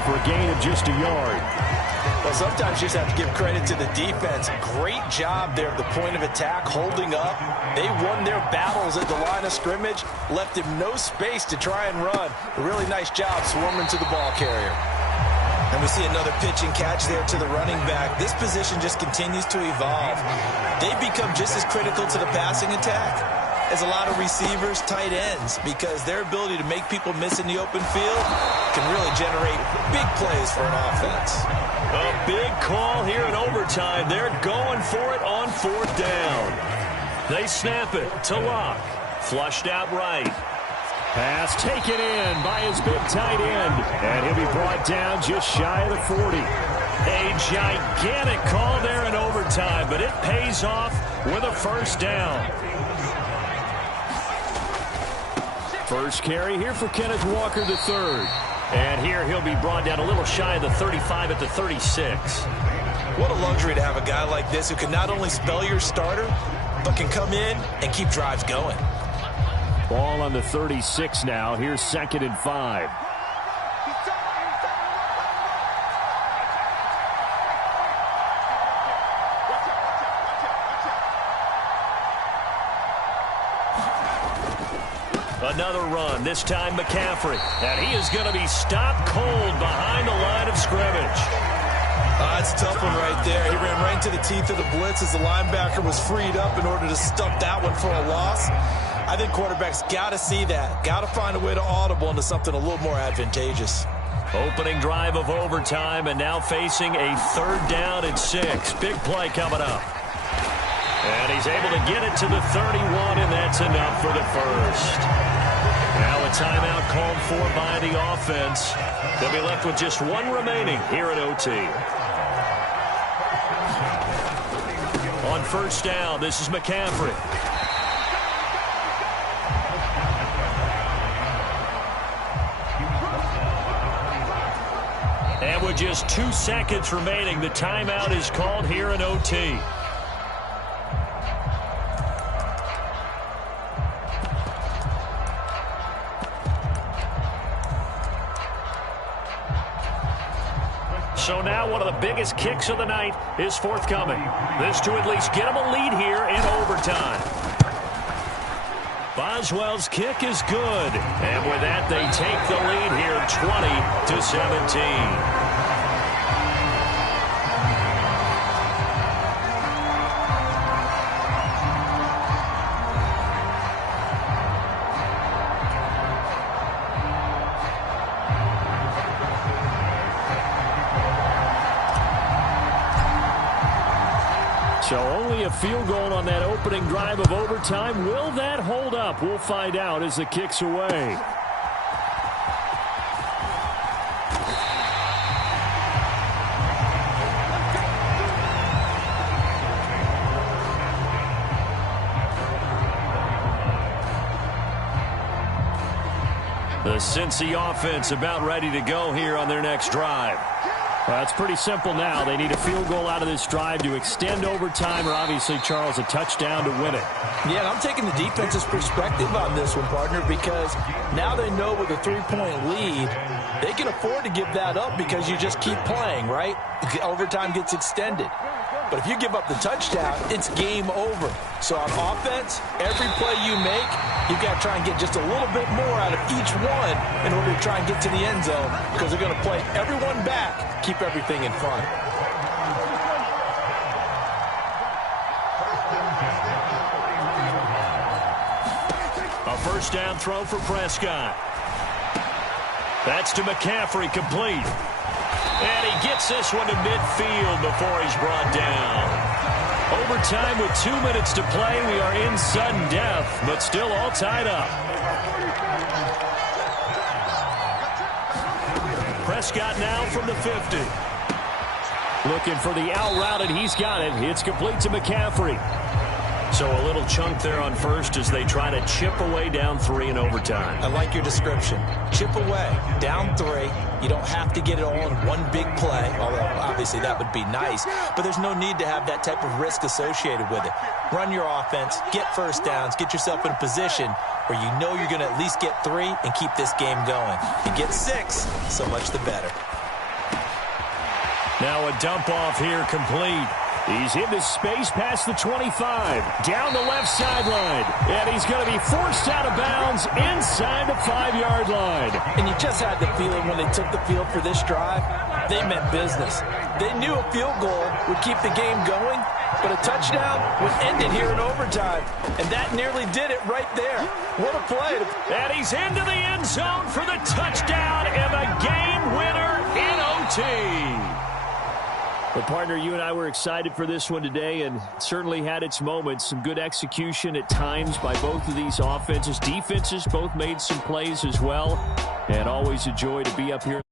for a gain of just a yard. Well, sometimes you just have to give credit to the defense. Great job there at the point of attack, holding up. They won their battles at the line of scrimmage, left him no space to try and run. A really nice job swarming to the ball carrier. And we see another pitch and catch there to the running back. This position just continues to evolve. They become just as critical to the passing attack as a lot of receivers, tight ends, because their ability to make people miss in the open field can really generate big plays for an offense. A big call here in overtime. They're going for it on 4th down. They snap it to Luck. Flushed out right. Pass taken in by his big tight end. And he'll be brought down just shy of the 40. A gigantic call there in overtime, but it pays off with a first down. First carry here for Kenneth Walker III. And here he'll be brought down a little shy of the 35 at the 36. What a luxury to have a guy like this who can not only spell your starter, but can come in and keep drives going. Ball on the 36 now. Here's 2nd and 5. Another run, this time McCaffrey. And he is going to be stopped cold behind the line of scrimmage. That's a tough one right there. He ran right into the teeth of the blitz as the linebacker was freed up in order to stuff that one for a loss. I think quarterbacks got to see that. Got to find a way to audible into something a little more advantageous. Opening drive of overtime and now facing a 3rd down and 6. Big play coming up. And he's able to get it to the 31, and that's enough for the first. Now a timeout called for by the offense. They'll be left with just one remaining here at OT. On first down, this is McCaffrey. And with just 2 seconds remaining, the timeout is called here in OT. So now one of the biggest kicks of the night is forthcoming. This to at least get him a lead here in overtime. Boswell's kick is good. And with that, they take the lead here 20-17. So only a field goal on that opening drive of overtime. Will that hold up? We'll find out as the kick's away. The Cincy offense about ready to go here on their next drive. Well, it's pretty simple now. They need a field goal out of this drive to extend overtime, or obviously, Charles, a touchdown to win it. Yeah, and I'm taking the defense's perspective on this one, partner, because now they know with a 3-point lead, they can afford to give that up because you just keep playing, right? Overtime gets extended. But if you give up the touchdown, it's game over. So on offense, every play you make, you've got to try and get just a little bit more out of each one in order to try and get to the end zone, because they're going to play everyone back, keep everything in front. A first down throw for Prescott. That's to McCaffrey, complete. And he gets this one to midfield before he's brought down. Overtime with 2 minutes to play. We are in sudden death, but still all tied up. Prescott now from the 50. Looking for the out route, and he's got it. It's complete to McCaffrey. So a little chunk there on first as they try to chip away down 3 in overtime. I like your description. Chip away, down 3. You don't have to get it all in one big play, although obviously that would be nice. But there's no need to have that type of risk associated with it. Run your offense, get first downs, get yourself in a position where you know you're going to at least get 3 and keep this game going. You get 6, so much the better. Now a dump off here complete. He's into space past the 25, down the left sideline, and he's going to be forced out of bounds inside the 5-yard line. And you just had the feeling when they took the field for this drive, they meant business. They knew a field goal would keep the game going, but a touchdown would end it here in overtime, and that nearly did it right there. What a play. And he's into the end zone for the touchdown and the game winner in OT. Well, partner, you and I were excited for this one today, and certainly had its moments. Some good execution at times by both of these offenses. Defenses both made some plays as well, and always a joy to be up here.